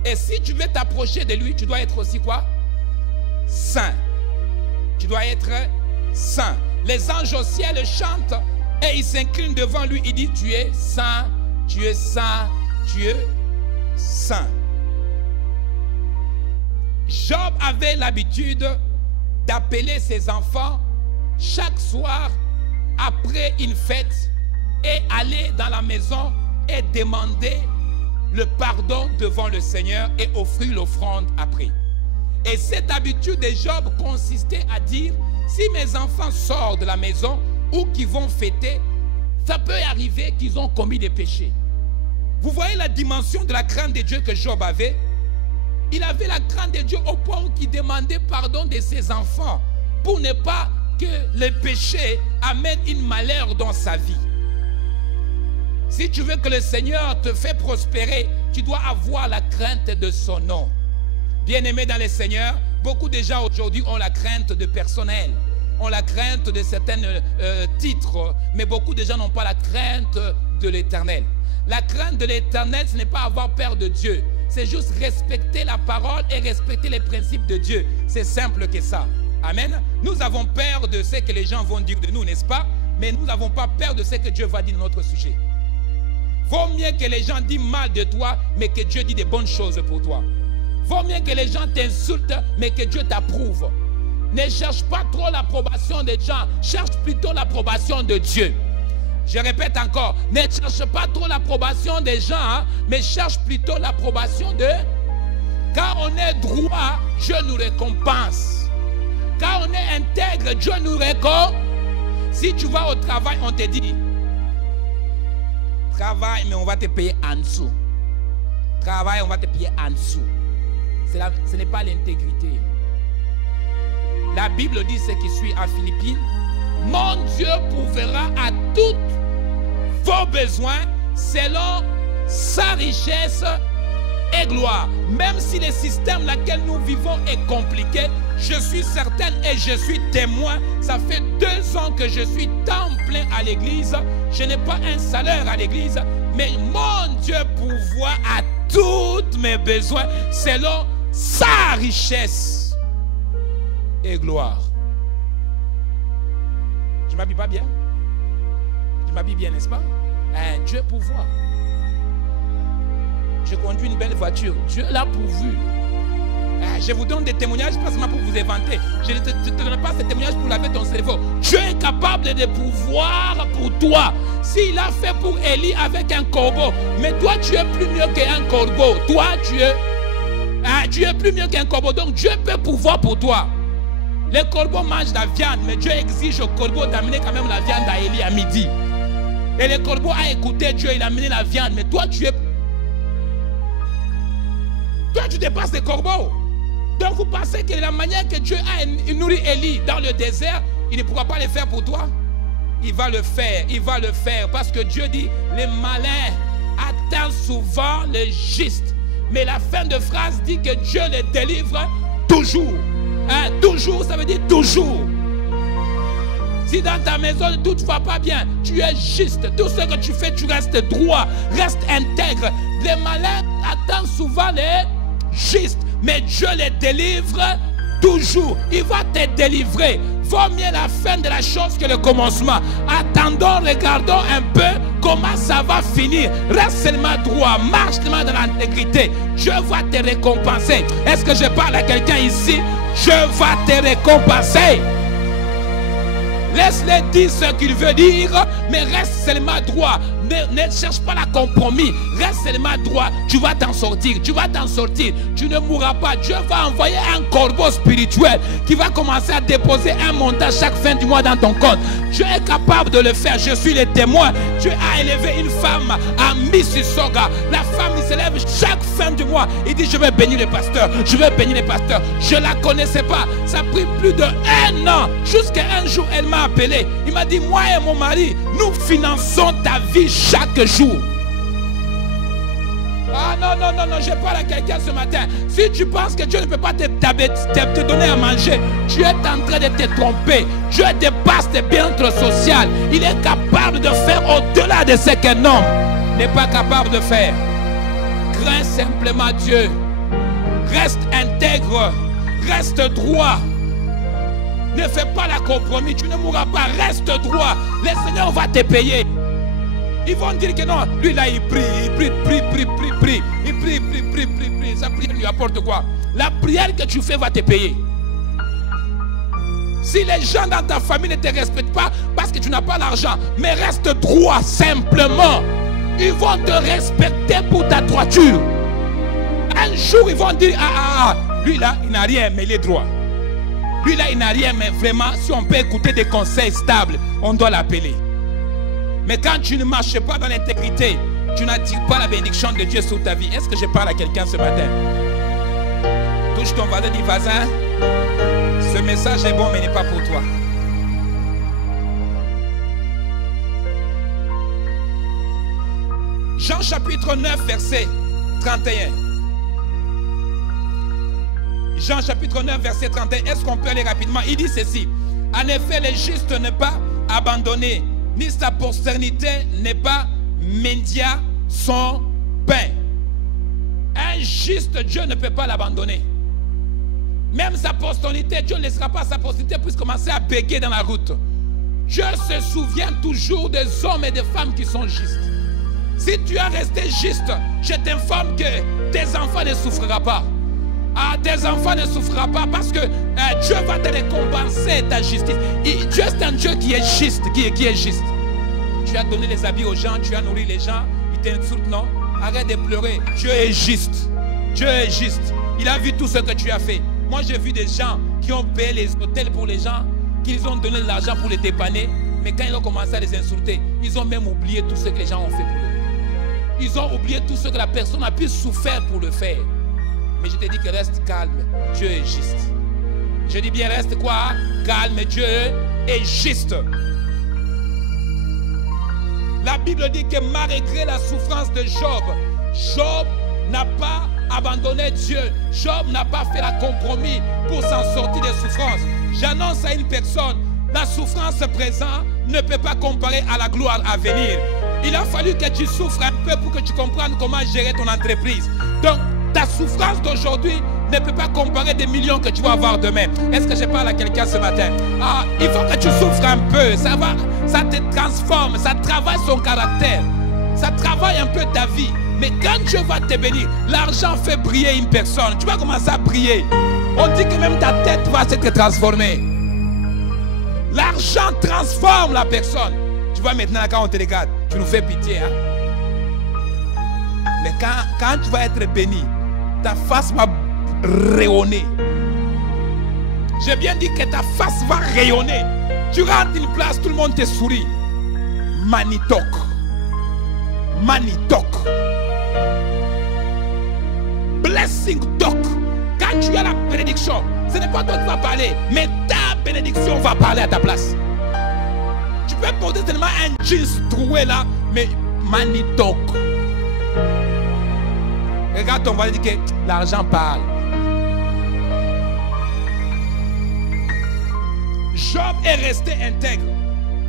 Et si tu veux t'approcher de lui, tu dois être aussi quoi? Saint. Tu dois être saint. Les anges au ciel chantent et ils s'inclinent devant lui. Il dit, tu es saint, tu es saint, tu es saint. Job avait l'habitude d'appeler ses enfants chaque soir après une fête et aller dans la maison et demander le pardon devant le Seigneur et offrir l'offrande après. Et cette habitude de Job consistait à dire, si mes enfants sortent de la maison ou qu'ils vont fêter, ça peut arriver qu'ils ont commis des péchés. Vous voyez la dimension de la crainte de Dieu que Job avait? Il avait la crainte de Dieu au point où il demandait pardon de ses enfants pour ne pas que les péchés amènent un malheur dans sa vie. Si tu veux que le Seigneur te fait prospérer, tu dois avoir la crainte de son nom. Bien-aimés dans le Seigneur, beaucoup de gens aujourd'hui ont la crainte de personnel, ont la crainte de certains titres, mais beaucoup de gens n'ont pas la crainte de l'Éternel. La crainte de l'Éternel, ce n'est pas avoir peur de Dieu, c'est juste respecter la parole et respecter les principes de Dieu. C'est simple que ça. Amen. Nous avons peur de ce que les gens vont dire de nous, n'est-ce pas? Mais nous n'avons pas peur de ce que Dieu va dire de notre sujet. Vaut mieux que les gens disent mal de toi, mais que Dieu dit des bonnes choses pour toi. Vaut mieux que les gens t'insultent, mais que Dieu t'approuve. Ne cherche pas trop l'approbation des gens, cherche plutôt l'approbation de Dieu. Je répète encore, ne cherche pas trop l'approbation des gens, hein, mais cherche plutôt l'approbation de... Quand on est droit, Dieu nous récompense. Quand on est intègre, Dieu nous récompense. Si tu vas au travail, on te dit, travaille, mais on va te payer en dessous. Travaille, on va te payer en dessous. Ce n'est pas l'intégrité. La Bible dit ce qui suit en Philippiens. Mon Dieu pourvoira à tous vos besoins selon sa richesse et gloire. Même si le système dans lequel nous vivons est compliqué, je suis certaine et je suis témoin. Ça fait 2 ans que je suis temps plein à l'église. Je n'ai pas un salaire à l'église, mais mon Dieu pourvoit à tous mes besoins selon sa richesse et gloire. Je m'habille pas bien? Je m'habille bien, n'est-ce pas? Dieu pourvoit. Je conduis une belle voiture. Dieu l'a pourvu. Je vous donne des témoignages pas seulement pour vous éventer. Je ne te donne pas ces témoignages pour laver ton cerveau. Dieu est capable de pouvoir pour toi. S'il a fait pour Élie avec un corbeau, mais toi tu es plus mieux qu'un corbeau. Toi tu es plus mieux qu'un corbeau. Donc Dieu peut pouvoir pour toi. Les corbeaux mangent la viande, mais Dieu exige au corbeau d'amener quand même la viande à Élie à midi. Et le corbeau a écouté Dieu, il a amené la viande. Mais toi tu dépasses les corbeaux. Donc vous pensez que la manière que Dieu a nourri Élie dans le désert, il ne pourra pas le faire pour toi? Il va le faire, parce que Dieu dit, les malins atteignent souvent le juste. Mais la fin de phrase dit que Dieu les délivre toujours. Toujours, ça veut dire toujours. Si dans ta maison tout ne va pas bien, tu es juste. Tout ce que tu fais, tu restes droit, reste intègre. Les malins attendent souvent les justes, mais Dieu les délivre toujours. Il va te délivrer. Vaut mieux la fin de la chose que le commencement. Attendons, regardons un peu comment ça va finir. Reste seulement droit, marche seulement dans l'intégrité. Dieu va te récompenser. Est-ce que je parle à quelqu'un ici? Dieu va te récompenser. Laisse-le dire ce qu'il veut dire, mais reste seulement droit. Ne cherche pas la compromis. Reste seulement droit. Tu vas t'en sortir. Tu vas t'en sortir. Tu ne mourras pas. Dieu va envoyer un corbeau spirituel qui va commencer à déposer un montant chaque fin du mois dans ton compte. Dieu est capable de le faire. Je suis le témoin. Dieu a élevé une femme à Mississauga. La femme, il s'élève chaque fin du mois. Il dit, je vais bénir les pasteurs. Je vais bénir les pasteurs. Je ne la connaissais pas. Ça a pris plus de 1 an. Jusqu'à un jour, elle m'a appelé. Il m'a dit, moi et mon mari, nous finançons ta vie chaque jour. Ah non, je parle à quelqu'un ce matin. Si tu penses que Dieu ne peut pas te donner à manger, tu es en train de te tromper. Dieu dépasse tes bien-être social. Il est capable de faire au-delà de ce qu'un homme n'est pas capable de faire. Crains simplement Dieu. Reste intègre. Reste droit. Ne fais pas la compromis. Tu ne mourras pas. Reste droit. Le Seigneur va te payer. Ils vont dire que non, lui là il prie. Sa prière lui apporte quoi? La prière que tu fais va te payer. Si les gens dans ta famille ne te respectent pas parce que tu n'as pas l'argent, mais reste droit simplement, ils vont te respecter pour ta droiture. Un jour ils vont dire, lui là il n'a rien mais il est droit. Lui là il n'a rien mais vraiment si on peut écouter des conseils stables, on doit l'appeler. Mais quand tu ne marches pas dans l'intégrité, tu n'attires pas la bénédiction de Dieu sur ta vie. Est-ce que je parle à quelqu'un ce matin? Touche ton voisin, dis voisin, ce message est bon mais n'est pas pour toi. Jean chapitre 9 verset 31. Jean chapitre 9 verset 31. Est-ce qu'on peut aller rapidement? Il dit ceci. En effet, le juste n'est pas abandonné, ni sa postérité n'est pas mendiant son pain. Un juste, Dieu ne peut pas l'abandonner. Même sa postérité, Dieu ne laissera pas sa postérité puisse commencer à béguer dans la route. Dieu se souvient toujours des hommes et des femmes qui sont justes. Si tu es resté juste, je t'informe que tes enfants ne souffriront pas. Tes enfants ne souffriront pas parce que Dieu va te récompenser ta justice. Dieu est un Dieu qui est juste, qui est juste. Tu as donné les habits aux gens, tu as nourri les gens, ils t'insultent, non? Arrête de pleurer. Dieu est juste. Dieu est juste. Il a vu tout ce que tu as fait. Moi, j'ai vu des gens qui ont payé les hôtels pour les gens, qu'ils ont donné de l'argent pour les dépanner, Mais quand ils ont commencé à les insulter, ils ont même oublié tout ce que les gens ont fait pour eux. Ils ont oublié tout ce que la personne a pu souffrir pour le faire. Mais je te dis que reste calme, Dieu est juste. Je dis bien reste quoi? Calme, Dieu est juste. La Bible dit que malgré la souffrance de Job, Job n'a pas abandonné Dieu. Job n'a pas fait un compromis pour s'en sortir des souffrances. J'annonce à une personne, la souffrance présente ne peut pas comparer à la gloire à venir. Il a fallu que tu souffres un peu pour que tu comprennes comment gérer ton entreprise. Donc, ta souffrance d'aujourd'hui ne peut pas comparer des millions que tu vas avoir demain. Est-ce que je parle à quelqu'un ce matin? Ah, il faut que tu souffres un peu. Ça te transforme, ça travaille son caractère. Ça travaille un peu ta vie. Mais quand Dieu va te bénir, l'argent fait briller une personne. Tu vas commencer à briller. On dit que même ta tête va se transformer. L'argent transforme la personne. Tu vois maintenant quand on te regarde, tu nous fais pitié. Hein? Mais quand tu vas être béni, ta face va rayonner. J'ai bien dit que ta face va rayonner. Tu rentres une place, tout le monde te sourit. Manitok. Manitok. Blessing talk. Quand tu as la bénédiction, ce n'est pas toi qui vas parler, mais ta bénédiction va parler à ta place. Tu peux porter tellement un jeans troué là, mais manitok. Regarde ton voisin, dit que l'argent parle. Job est resté intègre.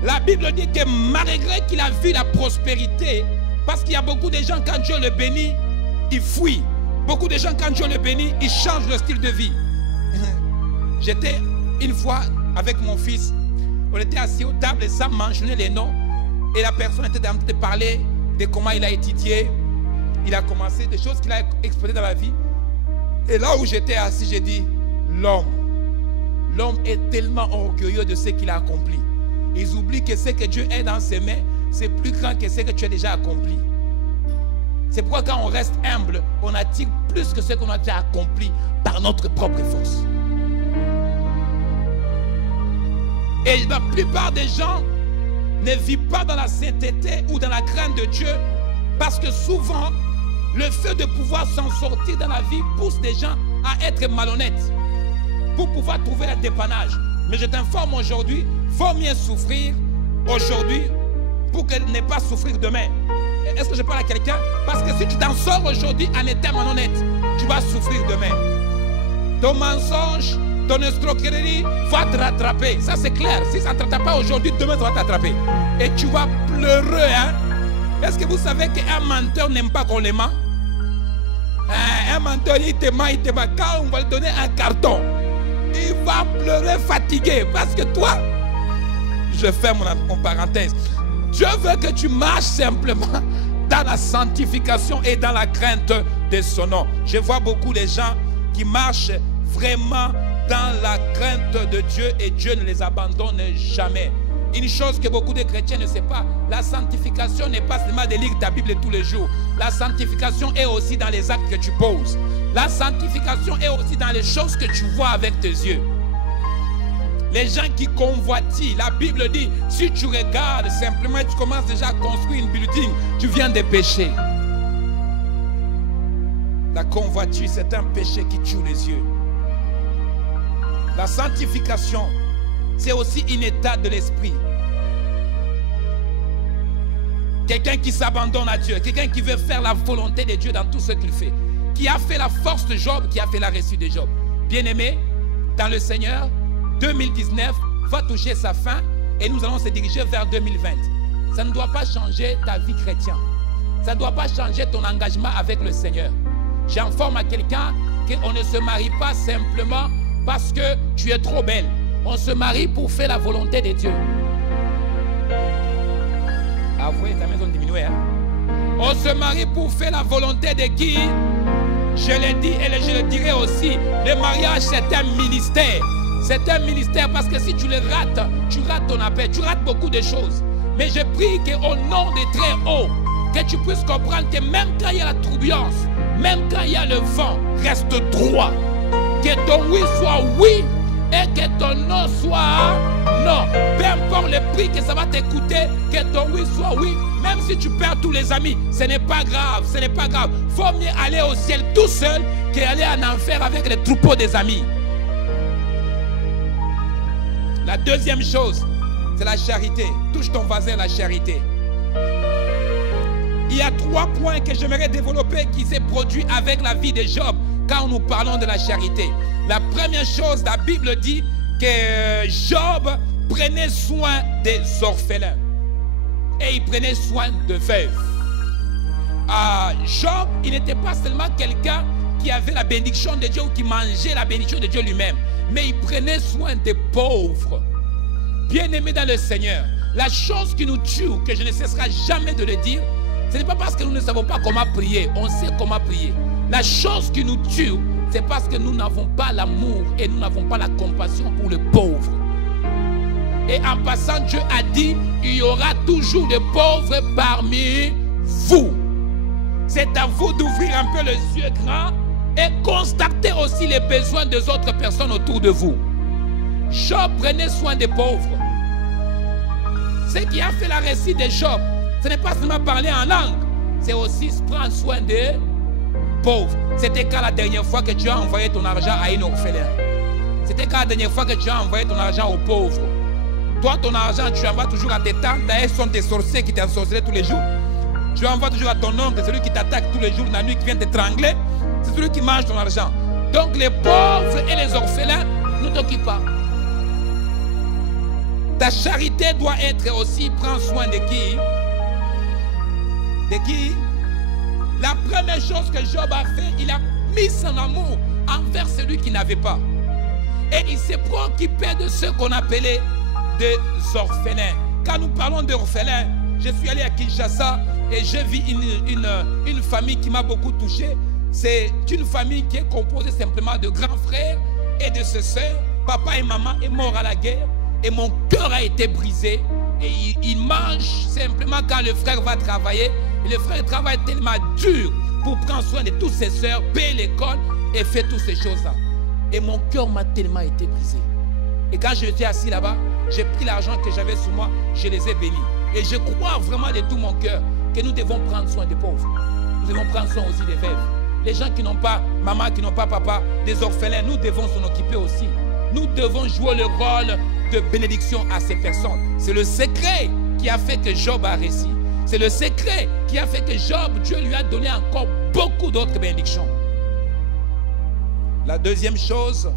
La Bible dit que malgré qu'il a vu la prospérité, parce qu'il y a beaucoup de gens, quand Dieu le bénit, ils fuient. Beaucoup de gens, quand Dieu le bénit, ils changent leur style de vie. J'étais une fois avec mon fils, on était assis aux tables et ça mentionnait les noms. Et la personne était en train de parler de comment il a étudié. Il a commencé des choses qu'il a exposées dans la vie. Et là où j'étais assis, j'ai dit, l'homme est tellement orgueilleux de ce qu'il a accompli. Ils oublient que ce que Dieu est dans ses mains, c'est plus grand que ce que tu as déjà accompli. C'est pourquoi quand on reste humble, on attire plus que ce qu'on a déjà accompli par notre propre force. Et la plupart des gens ne vivent pas dans la sainteté ou dans la crainte de Dieu parce que souvent, le fait de pouvoir s'en sortir dans la vie pousse des gens à être malhonnêtes pour pouvoir trouver le dépannage. Mais je t'informe aujourd'hui, il vaut mieux souffrir aujourd'hui pour ne pas souffrir demain. Est-ce que je parle à quelqu'un? Parce que si tu t'en sors aujourd'hui en étant malhonnête, tu vas souffrir demain. Ton mensonge, ton escroquerie va te rattraper. Ça c'est clair. Si ça ne te rattrape pas aujourd'hui, demain ça va t'attraper. Et tu vas pleurer. Hein? Est-ce que vous savez qu'un menteur n'aime pas qu'on le ment? Un menteur, il te ment. Quand on va lui donner un carton, il va pleurer fatigué. Parce que toi, je fais mon parenthèse. Dieu veut que tu marches simplement dans la sanctification et dans la crainte de son nom. Je vois beaucoup de gens qui marchent vraiment dans la crainte de Dieu et Dieu ne les abandonne jamais. Une chose que beaucoup de chrétiens ne savent pas, la sanctification n'est pas seulement de lire ta Bible tous les jours. La sanctification est aussi dans les actes que tu poses. La sanctification est aussi dans les choses que tu vois avec tes yeux. Les gens qui convoitent, la Bible dit, si tu regardes simplement, tu commences déjà à construire une building, tu viens de pécher. La convoiture, c'est un péché qui tue les yeux. La sanctification, c'est aussi un état de l'esprit. Quelqu'un qui s'abandonne à Dieu, quelqu'un qui veut faire la volonté de Dieu dans tout ce qu'il fait. Qui a fait la force de Job, qui a fait la réussite de Job. Bien-aimé, dans le Seigneur, 2019 va toucher sa fin et nous allons se diriger vers 2020. Ça ne doit pas changer ta vie chrétienne. Ça ne doit pas changer ton engagement avec le Seigneur. J'informe à quelqu'un qu'on ne se marie pas simplement parce que tu es trop belle. On se marie pour faire la volonté de Dieu. Ah, vous voyez, ta maison diminue. Hein? On se marie pour faire la volonté de qui? Je l'ai dit et je le dirai aussi. Le mariage, c'est un ministère. C'est un ministère parce que si tu le rates, tu rates ton appel, tu rates beaucoup de choses. Mais je prie qu'au nom des très hauts, que tu puisses comprendre que même quand il y a la tourbillance, même quand il y a le vent, reste droit. Que ton oui soit oui et que ton non soit non. Peu importe le prix que ça va t'écouter, que ton oui soit oui. Même si tu perds tous les amis, ce n'est pas grave, ce n'est pas grave. Faut mieux aller au ciel tout seul qu'aller en enfer avec les troupeaux des amis. La deuxième chose, c'est la charité. Touche ton voisin, la charité. Il y a 3 points que j'aimerais développer qui s'est produit avec la vie de Job quand nous parlons de la charité. La première chose, la Bible dit que Job prenait soin des orphelins et il prenait soin de veuves. Job, il n'était pas seulement quelqu'un qui avait la bénédiction de Dieu ou qui mangeait la bénédiction de Dieu lui-même, mais il prenait soin des pauvres. Bien-aimés dans le Seigneur, la chose qui nous tue, que je ne cesserai jamais de le dire, ce n'est pas parce que nous ne savons pas comment prier, on sait comment prier. La chose qui nous tue, c'est parce que nous n'avons pas l'amour et nous n'avons pas la compassion pour le pauvre. Et en passant, Dieu a dit, il y aura toujours des pauvres parmi vous. C'est à vous d'ouvrir un peu les yeux grands et constater aussi les besoins des autres personnes autour de vous. Job prenait soin des pauvres. Ce qui a fait la réussite de Job, ce n'est pas seulement parler en langue, c'est aussi prendre soin des pauvres. C'était quand la dernière fois que tu as envoyé ton argent à un orphelin? C'était quand la dernière fois que tu as envoyé ton argent aux pauvres? Toi, ton argent, tu envoies toujours à tes tantes, elles sont tes sorciers qui t'ensorcellent tous les jours. Tu envoies toujours à ton oncle, celui qui t'attaque tous les jours, la nuit, qui vient t'étrangler. C'est celui qui mange ton argent. Donc les pauvres et les orphelins ne t'occupent pas. Ta charité doit être aussi, prends soin de qui? De qui? La première chose que Job a fait, il a mis son amour envers celui qui n'avait pas. Et il s'est préoccupé de ceux qu'on appelait des orphelins. Quand nous parlons d'orphelins, je suis allé à Kinshasa et j'ai vu une famille qui m'a beaucoup touché. C'est une famille qui est composée simplement de grands frères et de sœurs. Papa et maman est mort à la guerre et mon cœur a été brisé. Et il mange simplement quand le frère va travailler. Et le frère travaille tellement dur pour prendre soin de toutes ses sœurs, payer l'école et faire toutes ces choses-là. Et mon cœur m'a tellement été brisé. Et quand j'étais assis là-bas, j'ai pris l'argent que j'avais sur moi, je les ai bénis. Et je crois vraiment de tout mon cœur que nous devons prendre soin des pauvres. Nous devons prendre soin aussi des veuves. Les gens qui n'ont pas maman, qui n'ont pas papa, des orphelins, nous devons s'en occuper aussi. Nous devons jouer le rôle de bénédiction à ces personnes. C'est le secret qui a fait que Job a réussi. C'est le secret qui a fait que Job, Dieu lui a donné encore beaucoup d'autres bénédictions. La deuxième chose,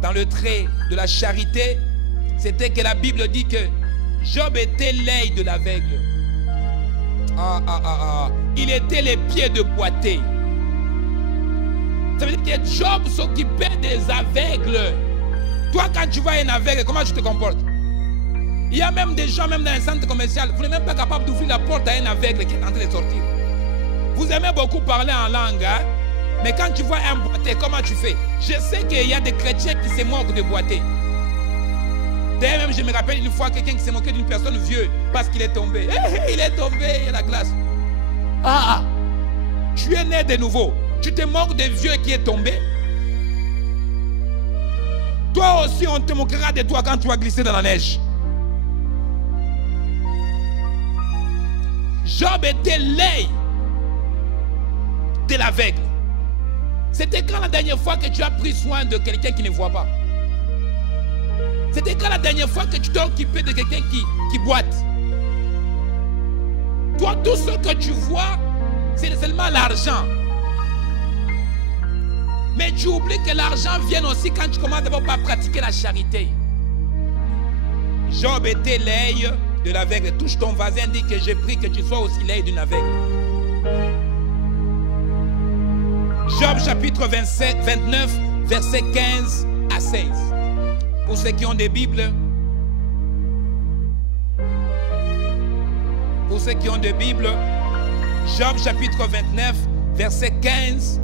dans le trait de la charité, c'était que la Bible dit que Job était l'œil de l'aveugle. Il était les pieds de boiteux. Ça veut dire que Job s'occupait des aveugles. Toi, quand tu vois un aveugle, comment tu te comportes? Il y a même des gens, même dans un centre commercial, vous n'êtes même pas capable d'ouvrir la porte à un aveugle qui est en train de sortir. Vous aimez beaucoup parler en langue, hein? Mais quand tu vois un boiteux, comment tu fais? Je sais qu'il y a des chrétiens qui se moquent de boiteux. D'ailleurs, même je me rappelle une fois quelqu'un qui s'est moqué d'une personne vieuse parce qu'il est tombé. Il est tombé, il y a la glace. Tu es né de nouveau. Tu te moques des vieux qui est tombé. Toi aussi, on te moquera de toi quand tu vas glisser dans la neige. Job était l'œil de l'aveugle. C'était quand la dernière fois que tu as pris soin de quelqu'un qui ne voit pas? C'était quand la dernière fois que tu t'es occupé de quelqu'un qui boite? Toi, tout ce que tu vois, c'est seulement l'argent. Mais tu oublies que l'argent vient aussi quand tu commences d'abord par pratiquer la charité. Job était l'œil de l'aveugle. Touche ton voisin, dit que j'ai pris que tu sois aussi l'œil d'une aveugle. Job chapitre 29, versets 15 à 16. Pour ceux qui ont des Bibles, Job chapitre 29, versets 15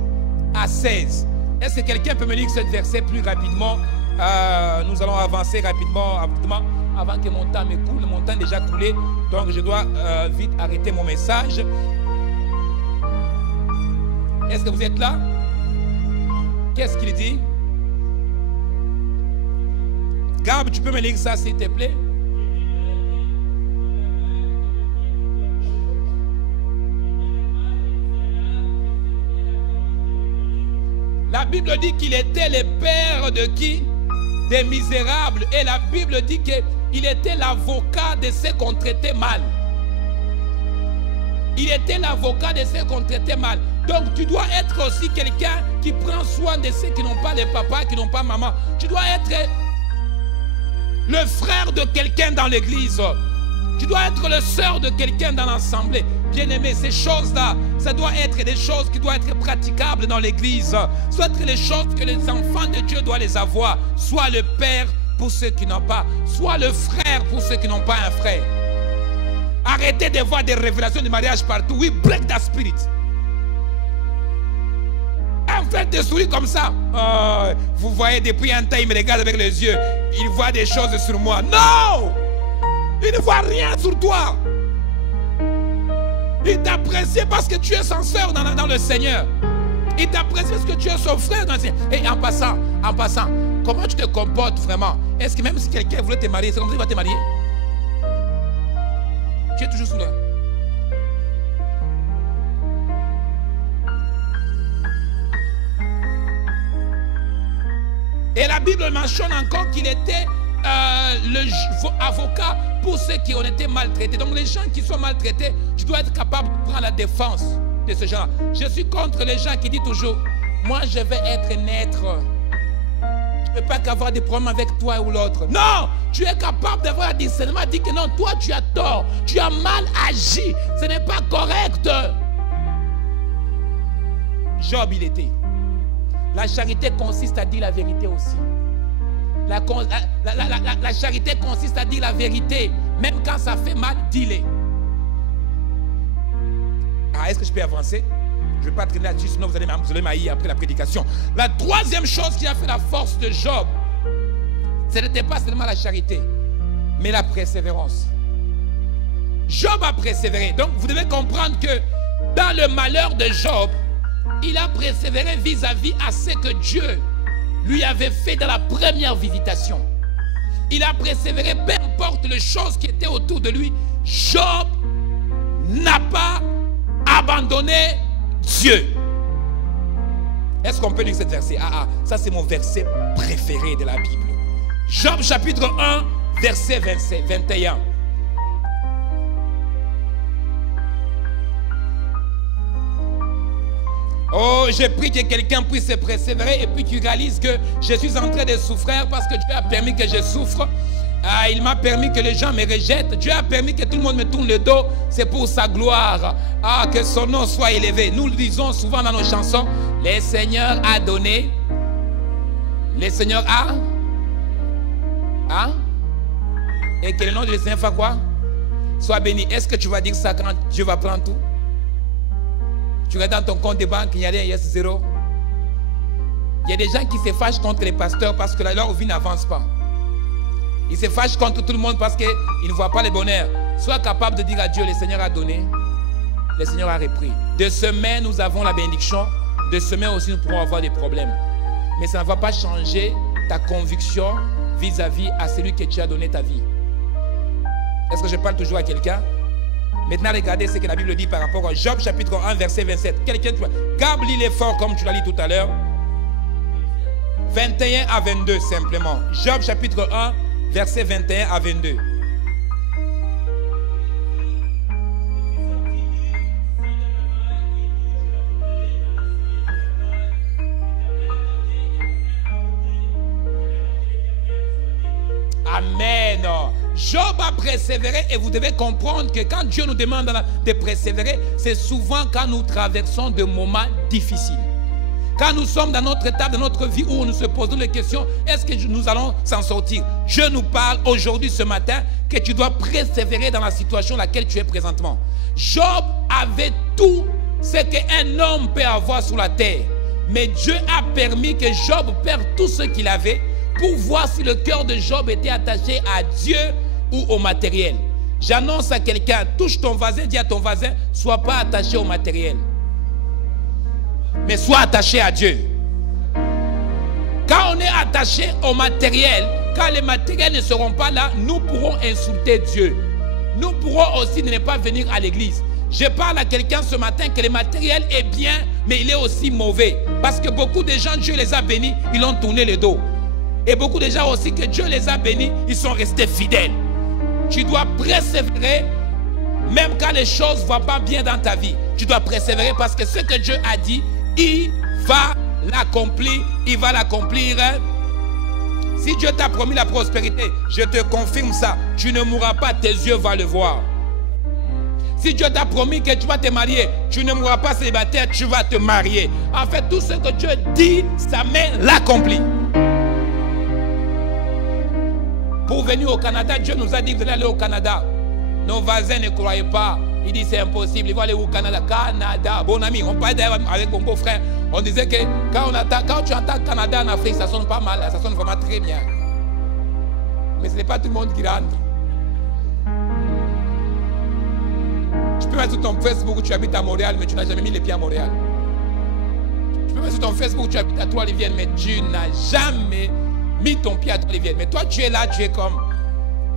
à 16. Est-ce que quelqu'un peut me lire ce verset plus rapidement? Nous allons avancer rapidement avant que mon temps m'écoule. Mon temps est déjà coulé, donc je dois vite arrêter mon message. Est-ce que vous êtes là? Qu'est-ce qu'il dit? Gab, tu peux me lire ça s'il te plaît? La Bible dit qu'il était le père de qui? Des misérables. Et la Bible dit qu'il était l'avocat de ceux qu'on traitait mal. Il était l'avocat de ceux qu'on traitait mal. Donc tu dois être aussi quelqu'un qui prend soin de ceux qui n'ont pas de papa, qui n'ont pas maman. Tu dois être le frère de quelqu'un dans l'église. Tu dois être le sœur de quelqu'un dans l'assemblée. Bien-aimé, ces choses-là, ça doit être des choses qui doivent être praticables dans l'église. Ça doit être les choses que les enfants de Dieu doivent les avoir. Soit le père pour ceux qui n'ont pas, soit le frère pour ceux qui n'ont pas un frère. Arrêtez de voir des révélations de mariage partout. We break that spirit. En fait, des souris comme ça. Oh, vous voyez, depuis un temps, il me regarde avec les yeux. Il voit des choses sur moi. Non! Il ne voit rien sur toi. Il t'apprécie parce que tu es son soeur dans le Seigneur. Il t'apprécie parce que tu es son frère dans le Seigneur. Et en passant, comment tu te comportes vraiment? Est-ce que même si quelqu'un voulait te marier, c'est comme ça qu'il va te marier? Tu es toujours sous là. Et la Bible mentionne encore qu'il était avocat pour ceux qui ont été maltraités. Donc les gens qui sont maltraités, tu dois être capable de prendre la défense de ce genre. Je suis contre les gens qui disent toujours, moi je vais être neutre. Je ne peux pas qu'avoir des problèmes avec toi ou l'autre. Non, tu es capable d'avoir un discernement, dire que non, toi tu as tort, tu as mal agi, ce n'est pas correct. Job il était. La charité consiste à dire la vérité aussi. La charité consiste à dire la vérité. Même quand ça fait mal, dis-le. Ah, est-ce que je peux avancer? Je ne vais pas traîner là-dessus, sinon vous allez m'haïr après la prédication. La troisième chose qui a fait la force de Job, ce n'était pas seulement la charité, mais la persévérance. Job a persévéré. Donc vous devez comprendre que dans le malheur de Job, il a persévéré vis-à-vis à ce que Dieu lui avait fait dans la première visitation. Il a persévéré, peu importe les choses qui étaient autour de lui. Job n'a pas abandonné Dieu. Est-ce qu'on peut lire ce verset? Ça c'est mon verset préféré de la Bible. Job chapitre 1, verset 21. Oh, j'ai pris que quelqu'un puisse se persévérer et puis tu réalises que je suis en train de souffrir parce que Dieu a permis que je souffre. Il m'a permis que les gens me rejettent. Dieu a permis que tout le monde me tourne le dos. C'est pour sa gloire. Que son nom soit élevé. Nous le disons souvent dans nos chansons. Le Seigneur a donné. Le Seigneur a. Et que le nom de Seigneur fait quoi? Sois béni. Est-ce que tu vas dire ça quand Dieu va prendre tout? Tu regardes dans ton compte de banque, il y a rien, il y a zéro. Il y a des gens qui se fâchent contre les pasteurs parce que leur vie n'avance pas. Ils se fâchent contre tout le monde parce qu'ils ne voient pas le bonheur. Sois capable de dire à Dieu, le Seigneur a donné, le Seigneur a repris. De semaine, nous avons la bénédiction. De semaine aussi, nous pourrons avoir des problèmes. Mais ça ne va pas changer ta conviction vis-à-vis à celui que tu as donné ta vie. Est-ce que je parle toujours à quelqu'un? Maintenant, regardez ce que la Bible dit par rapport à Job chapitre 1, verset 27. Quelqu'un, tu vois, Gab, lis l'effort comme tu l'as lu tout à l'heure. 21 à 22 simplement. Job chapitre 1, verset 21 à 22. Amen. Job a persévéré et vous devez comprendre que quand Dieu nous demande de persévérer, c'est souvent quand nous traversons de moments difficiles. Quand nous sommes dans notre étape de notre vie où nous se posons les questions, est-ce que nous allons s'en sortir? Je nous parle aujourd'hui, ce matin, que tu dois persévérer dans la situation dans laquelle tu es présentement. Job avait tout ce qu'un homme peut avoir sur la terre. Mais Dieu a permis que Job perde tout ce qu'il avait pour voir si le cœur de Job était attaché à Dieu ou au matériel. J'annonce à quelqu'un, touche ton voisin, dis à ton voisin, sois pas attaché au matériel, mais sois attaché à Dieu. Quand on est attaché au matériel, quand les matériels ne seront pas là, nous pourrons insulter Dieu. Nous pourrons aussi ne pas venir à l'église. Je parle à quelqu'un ce matin que le matériel est bien, mais il est aussi mauvais. Parce que beaucoup de gens, Dieu les a bénis, ils ont tourné le dos. Et beaucoup de gens aussi que Dieu les a bénis, ils sont restés fidèles. Tu dois persévérer, même quand les choses ne vont pas bien dans ta vie. Tu dois persévérer parce que ce que Dieu a dit, il va l'accomplir. Il va l'accomplir. Si Dieu t'a promis la prospérité, je te confirme ça. Tu ne mourras pas, tes yeux vont le voir. Si Dieu t'a promis que tu vas te marier, tu ne mourras pas célibataire, tu vas te marier. En fait, tout ce que Dieu dit, sa main l'accomplit. Pour venir au Canada, Dieu nous a dit d'aller au Canada. Nos voisins ne croyaient pas. Ils disent c'est impossible, ils vont aller au Canada. Canada, bon ami, on parlait avec mon beau-frère. On disait que quand tu entends Canada en Afrique, ça sonne pas mal, ça sonne vraiment très bien. Mais ce n'est pas tout le monde qui rentre. Tu peux mettre sur ton Facebook où tu habites à Montréal, mais tu n'as jamais mis les pieds à Montréal. Tu peux mettre sur ton Facebook où tu habites à Trois-Rivières, mais tu n'as jamais mis ton pied à Trois-Rivières. Mais toi, tu es là, tu es comme,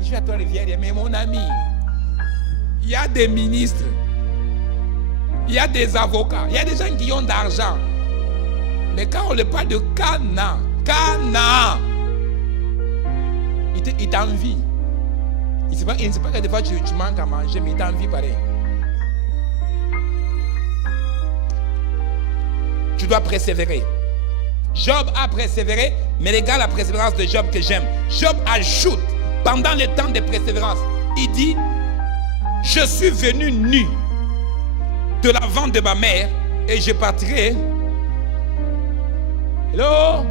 je suis à Trois-Rivières, mais mon ami, il y a des ministres, il y a des avocats, il y a des gens qui ont d'argent. Mais quand on leur parle de Canaan, il t'envie. Il ne sait pas que des fois tu manques à manger, mais il t'envie pareil. Tu dois persévérer. Job a persévéré, mais regarde la persévérance de Job que j'aime. Job ajoute, pendant le temps de persévérance, il dit, je suis venu nu de la vente de ma mère et je partirai. Hello?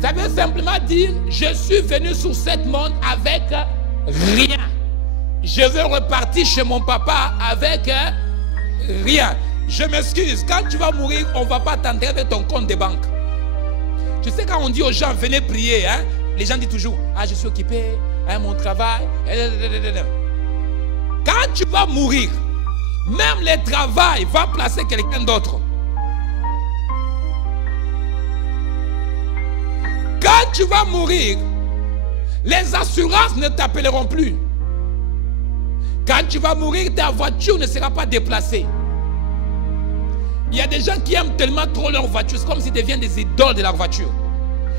Ça veut simplement dire, je suis venu sur cette monde avec rien. Je veux repartir chez mon papa avec rien. Je m'excuse, quand tu vas mourir, on ne va pas t'enterrer avec ton compte de banque. Tu sais, quand on dit aux gens, venez prier, hein, les gens disent toujours, ah, je suis occupé, hein, mon travail. Quand tu vas mourir, même le travail va placer quelqu'un d'autre. Quand tu vas mourir, les assurances ne t'appelleront plus. Quand tu vas mourir, ta voiture ne sera pas déplacée. Il y a des gens qui aiment tellement trop leur voiture, c'est comme s'ils deviennent des idoles de leur voiture.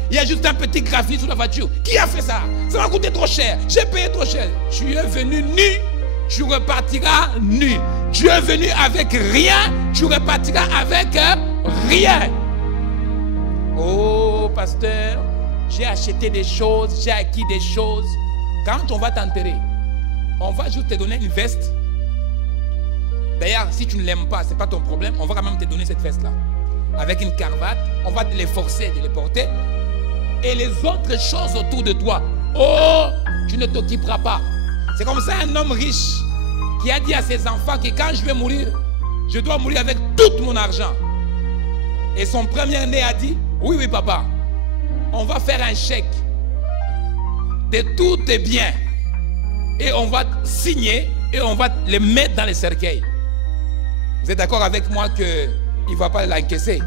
Il y a juste un petit graphite sur la voiture. Qui a fait ça? Ça m'a coûté trop cher. J'ai payé trop cher. Tu es venu nu, tu repartiras nu. Tu es venu avec rien, tu repartiras avec rien. Oh, pasteur, j'ai acheté des choses, j'ai acquis des choses. Quand on va t'enterrer, on va juste te donner une veste. D'ailleurs, si tu ne l'aimes pas, ce n'est pas ton problème. On va quand même te donner cette veste-là. Avec une cravate, on va te les forcer de les porter. Et les autres choses autour de toi, oh, tu ne t'occuperas pas. C'est comme ça un homme riche qui a dit à ses enfants que quand je vais mourir, je dois mourir avec tout mon argent. Et son premier-né a dit, oui, oui, papa, on va faire un chèque de tous tes biens. Et on va signer et on va les mettre dans les cercueils. Vous êtes d'accord avec moi qu'il ne va pas l'encaisser?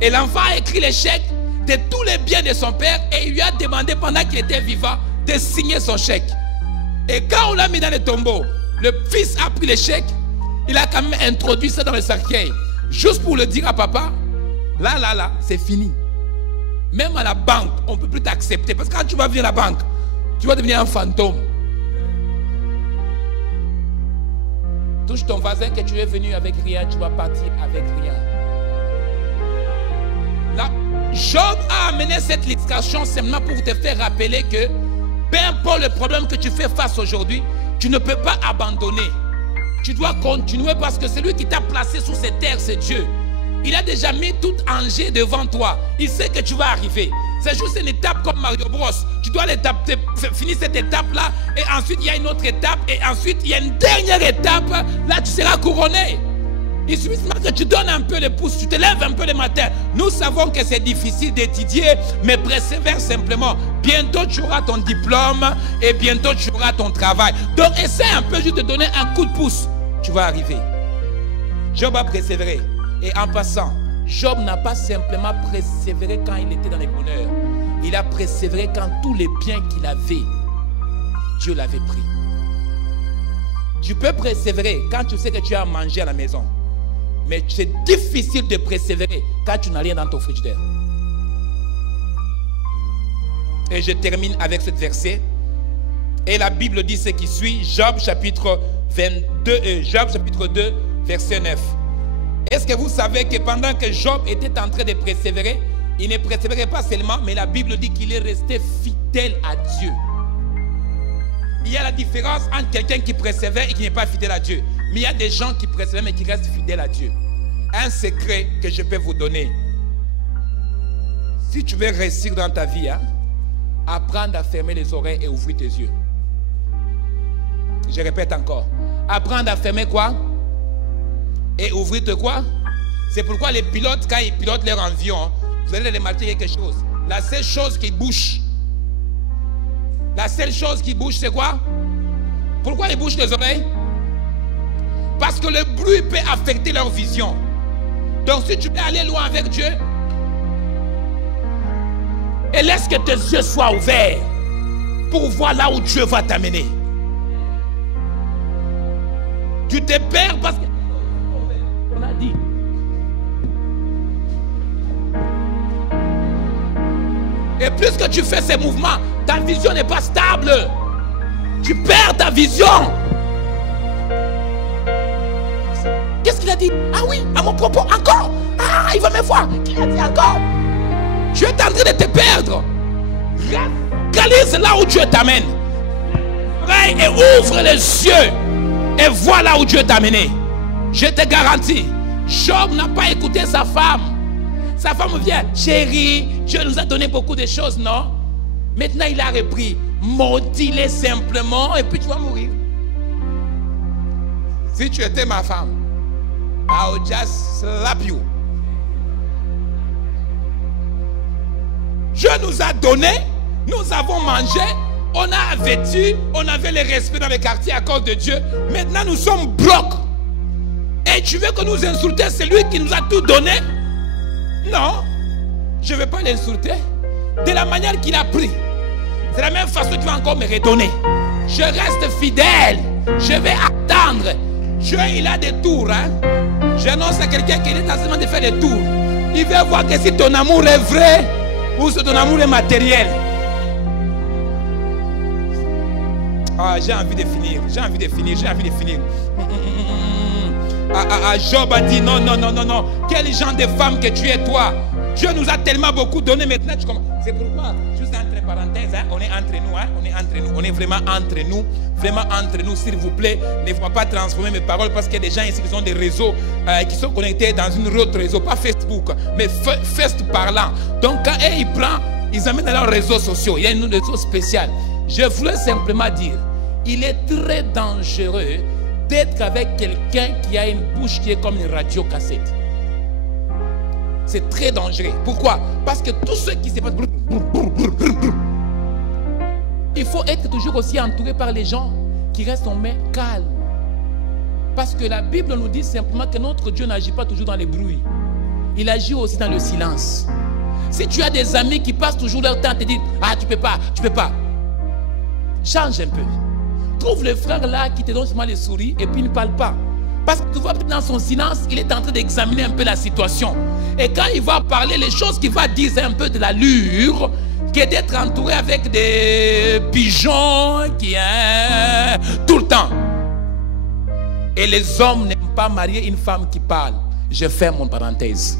Et l'enfant a écrit les chèques de tous les biens de son père et il lui a demandé pendant qu'il était vivant de signer son chèque. Et quand on l'a mis dans le tombeau, le fils a pris les chèques, il a quand même introduit ça dans le cercueil. Juste pour le dire à papa, là, c'est fini. Même à la banque, on ne peut plus t'accepter. Parce que quand tu vas venir à la banque, tu vas devenir un fantôme. Touche ton voisin que tu es venu avec rien, tu vas partir avec rien. Là, Job a amené cette illustration simplement pour te faire rappeler que peu importe le problème que tu fais face aujourd'hui, tu ne peux pas abandonner. Tu dois continuer parce que celui qui t'a placé sur cette terre, c'est Dieu. Il a déjà mis tout danger devant toi. Il sait que tu vas arriver. C'est juste une étape comme Mario Bros. Tu dois finir cette étape-là et ensuite il y a une autre étape et ensuite il y a une dernière étape. Là, tu seras couronné. Il suffit seulement que tu donnes un peu le pouce, tu te lèves un peu le matin. Nous savons que c'est difficile d'étudier, mais persévère simplement. Bientôt tu auras ton diplôme et bientôt tu auras ton travail. Donc essaie un peu juste de donner un coup de pouce. Tu vas arriver. Job a persévéré. Et en passant, Job n'a pas simplement persévéré quand il était dans les bonheurs. Il a persévéré quand tous les biens qu'il avait, Dieu l'avait pris. Tu peux persévérer quand tu sais que tu as à manger à la maison. Mais c'est difficile de persévérer quand tu n'as rien dans ton frigidaire. Et je termine avec ce verset. Et la Bible dit ce qui suit. Job chapitre 2, verset 9. Est-ce que vous savez que pendant que Job était en train de persévérer, il ne persévérait pas seulement, mais la Bible dit qu'il est resté fidèle à Dieu. Il y a la différence entre quelqu'un qui persévère et qui n'est pas fidèle à Dieu. Mais il y a des gens qui persévèrent mais qui restent fidèles à Dieu. Un secret que je peux vous donner. Si tu veux réussir dans ta vie, apprendre à fermer les oreilles et ouvrir tes yeux. Je répète encore. Apprendre à fermer quoi? Et ouvrir quoi? C'est pourquoi les pilotes, quand ils pilotent leur avion, vous allez remarquer quelque chose. La seule chose qui bouge, c'est quoi? Pourquoi ils bouchent les oreilles? Parce que le bruit peut affecter leur vision. Donc si tu veux aller loin avec Dieu, et laisse que tes yeux soient ouverts pour voir là où Dieu va t'amener. Tu te perds parce que on a dit. Et plus que tu fais ces mouvements, ta vision n'est pas stable. Tu perds ta vision. Qu'est-ce qu'il a dit? Ah oui, à mon propos, encore. Ah, il va me voir. Qu'il a dit encore? Tu es en train de te perdre. Réalise là où Dieu t'amène. Et ouvre les yeux et vois là où Dieu t'a amené. Je te garantis, Job n'a pas écouté sa femme. Sa femme vient, chérie, Dieu nous a donné beaucoup de choses, non? Maintenant il a repris, maudis-les simplement et puis tu vas mourir. Si tu étais ma femme, I would just slap you. Dieu nous a donné, nous avons mangé, on a vêtu, on avait le respect dans les quartiers à cause de Dieu. Maintenant nous sommes blocs. Et tu veux que nous insulter celui qui nous a tout donné? Non, je ne vais pas l'insulter. De la manière qu'il a pris, c'est la même façon que tu vas encore me redonner. Je reste fidèle, je vais attendre. Dieu il a des tours. J'annonce à quelqu'un qui est en train de faire des tours. Il veut voir que si ton amour est vrai ou si ton amour est matériel. Ah, j'ai envie de finir. Job a dit non. Quel genre de femme que tu es toi? Dieu nous a tellement beaucoup donné maintenant. C'est pourquoi, juste entre parenthèses, on est entre nous. On est vraiment entre nous, s'il vous plaît. Ne faut pas transformer mes paroles parce qu'il y a des gens ici qui ont des réseaux qui sont connectés dans une autre réseau, pas Facebook, mais Facebook parlant. Donc quand ils amènent dans leurs réseaux sociaux. Il y a une réseau spécial. Je voulais simplement dire, il est très dangereux d'être avec quelqu'un qui a une bouche qui est comme une radio cassette. C'est très dangereux. Pourquoi? Parce que tout ce qui se passe, il faut être toujours aussi entouré par les gens qui restent en main calme. Parce que la Bible nous dit simplement que notre Dieu n'agit pas toujours dans les bruits. Il agit aussi dans le silence. Si tu as des amis qui passent toujours leur temps à te dire, ah tu peux pas. Change un peu. Trouve le frère là qui te donne seulement les souris et puis il ne parle pas. Parce que tu vois dans son silence, il est en train d'examiner un peu la situation. Et quand il va parler, les choses qu'il va dire, c'est un peu de l'allure que d'être entouré avec des pigeons qui tout le temps. Et les hommes n'aiment pas marier une femme qui parle. Je ferme mon parenthèse.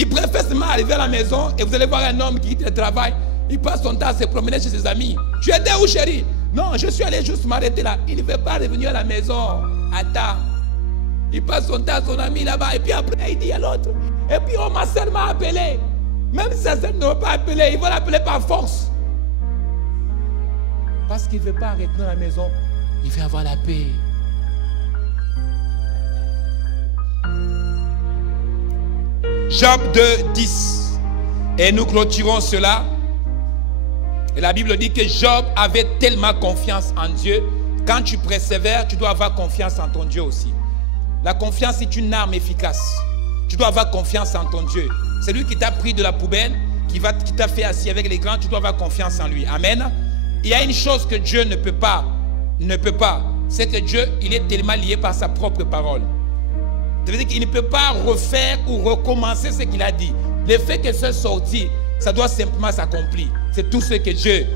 Il préfère seulement arriver à la maison et vous allez voir un homme qui quitte le travail. Il passe son temps à se promener chez ses amis. Tu étais où, chérie? Non, je suis allé juste m'arrêter là. Il ne veut pas revenir à la maison. Attends. Il passe son temps à son ami là-bas. Et puis après, il dit à l'autre. Et puis, oh, ma soeur m'a appelé. Même si sa soeur ne veut pas appeler, il va l'appeler par force. Parce qu'il ne veut pas arrêter dans la maison. Il veut avoir la paix. Job 2, 10. Et nous clôturons cela. Et la Bible dit que Job avait tellement confiance en Dieu. Quand tu persévères, tu dois avoir confiance en ton Dieu aussi. La confiance est une arme efficace. Tu dois avoir confiance en ton Dieu. C'est lui qui t'a pris de la poubelle, qui t'a fait assis avec les grands. Tu dois avoir confiance en lui. Amen. Il y a une chose que Dieu ne peut pas. C'est que Dieu, il est tellement lié par sa propre parole. Ça veut dire qu'il ne peut pas refaire ou recommencer ce qu'il a dit. Le fait que ce sorti, ça doit simplement s'accomplir. C'est tout ce que Dieu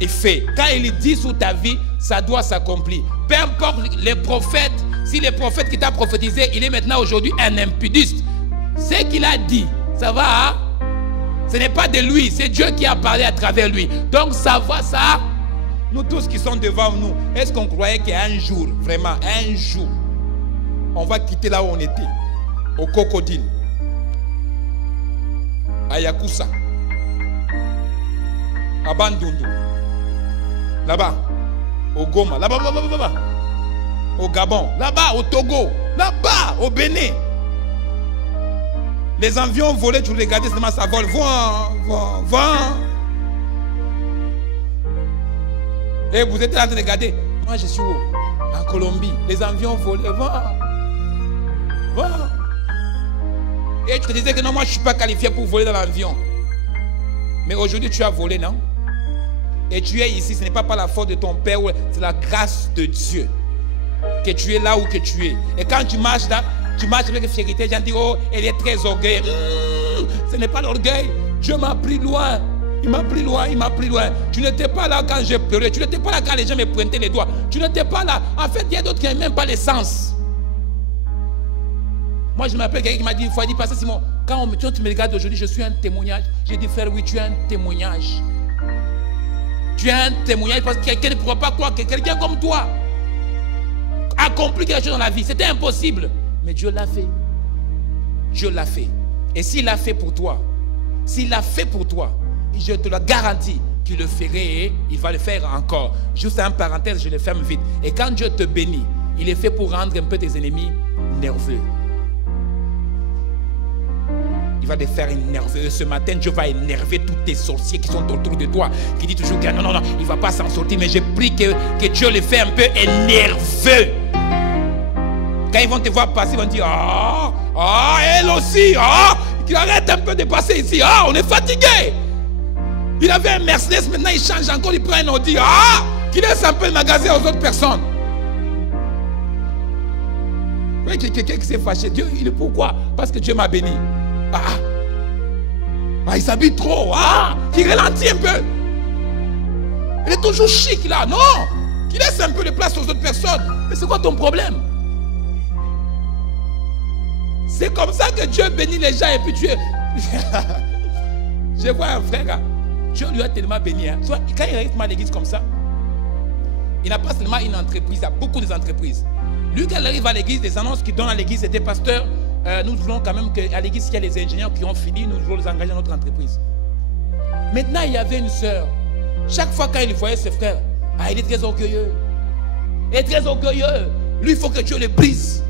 est fait. Quand il dit sur ta vie, ça doit s'accomplir. Peu importe les prophètes, si le prophète qui t'a prophétisé, il est maintenant aujourd'hui un impudiste. Ce qu'il a dit, ça va, hein? Ce n'est pas de lui, c'est Dieu qui a parlé à travers lui. Donc ça va, ça. Nous tous qui sommes devant nous, est-ce qu'on croyait qu'un jour, vraiment, un jour, on va quitter là où on était, au Crocodile, à Yakusa, à Bandundu, là-bas, au Goma, là-bas, au Gabon, là-bas, au Togo, là-bas, au Bénin. Les avions volés, tu regardais seulement ça vole, vent. Et vous êtes là en train de regarder. Moi, je suis où? En Colombie. Les avions volés, vent. Et tu te disais que non, moi, je ne suis pas qualifié pour voler dans l'avion. Mais aujourd'hui, tu as volé, non? Et tu es ici, ce n'est pas par la faute de ton père, c'est la grâce de Dieu que tu es là où que tu es. Et quand tu marches là, tu marches avec fierté, les gens disent, oh, elle est très orgueilleuse. Ce n'est pas l'orgueil. Dieu m'a pris loin. Il m'a pris loin. Tu n'étais pas là quand j'ai pleuré. Tu n'étais pas là quand les gens me pointaient les doigts. Tu n'étais pas là. En fait, il y a d'autres qui n'ont même pas l'essence. Moi, je m'appelle quelqu'un qui m'a dit une fois, il dit, Pasteur Simon, quand tu me regardes aujourd'hui, je suis un témoignage. J'ai dit, frère, oui, tu es un témoignage. Tu es un témoignage parce que quelqu'un ne pourra pas croire que quelqu'un comme toi accomplit quelque chose dans la vie. C'était impossible. Mais Dieu l'a fait. Dieu l'a fait. Et s'il l'a fait pour toi, je te le garantis qu'il le ferait et il va le faire encore. Juste en parenthèse, je le ferme vite. Et quand Dieu te bénit, il est fait pour rendre un peu tes ennemis nerveux. Il va te faire énerver. Ce matin, Dieu va énerver tous tes sorciers qui sont autour de toi, qui disent toujours que non, il ne va pas s'en sortir. Mais j'ai pris que Dieu les fait un peu énerveux. Quand ils vont te voir passer, ils vont dire, elle aussi, qu'il arrête un peu de passer ici, on est fatigué. Il avait un Mercedes, maintenant il change encore, il prend un Audi, qu'il laisse un peu le magasin aux autres personnes. Vous voyez quelqu'un qui s'est fâché, Dieu, il est pourquoi? Parce que Dieu m'a béni. Il s'habille trop, qu'il ralentit un peu. Il est toujours chic là, non? Qu'il laisse un peu de place aux autres personnes. Mais c'est quoi ton problème? C'est comme ça que Dieu bénit les gens et puis tu es... Je vois un frère, Dieu lui a tellement béni. Quand il arrive à l'église comme ça, il n'a pas seulement une entreprise, il a beaucoup d'entreprises. Lui, quand il arrive à l'église, les annonces qu'il donne à l'église, c'était pasteur, nous voulons quand même qu'à l'église, il y a les ingénieurs qui ont fini, nous voulons les engager dans notre entreprise. Maintenant, il y avait une sœur. Chaque fois quand il voyait ce frère, il est très orgueilleux. Il est très orgueilleux. Lui, il faut que Dieu le brise.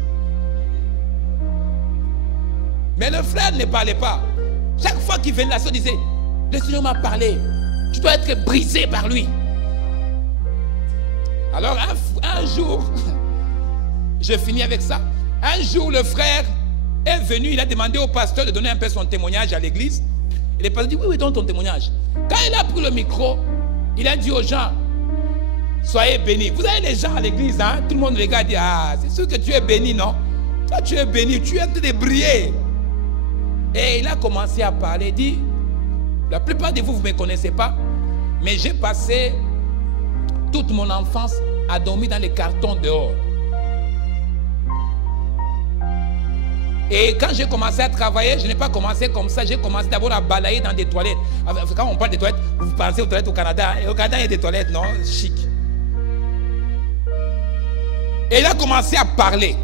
Mais le frère ne parlait pas. Chaque fois qu'il venait, la soeur disait, le Seigneur m'a parlé. Tu dois être brisé par lui. Alors un jour, je finis avec ça. Un jour, le frère est venu, il a demandé au pasteur de donner un peu son témoignage à l'église. Et le pasteur dit, oui, donne ton témoignage. Quand il a pris le micro, il a dit aux gens, soyez bénis. Vous avez les gens à l'église, tout le monde regarde et dit, c'est sûr que tu es béni, non? Toi, tu es béni, tu es en train de briller. Et il a commencé à parler, il dit, la plupart de vous, vous ne me connaissez pas, mais j'ai passé toute mon enfance à dormir dans les cartons dehors. Et quand j'ai commencé à travailler, je n'ai pas commencé comme ça, j'ai commencé d'abord à balayer dans des toilettes. Quand on parle des toilettes, vous pensez aux toilettes au Canada. Et au Canada, il y a des toilettes, non? Chic. Et il a commencé à parler.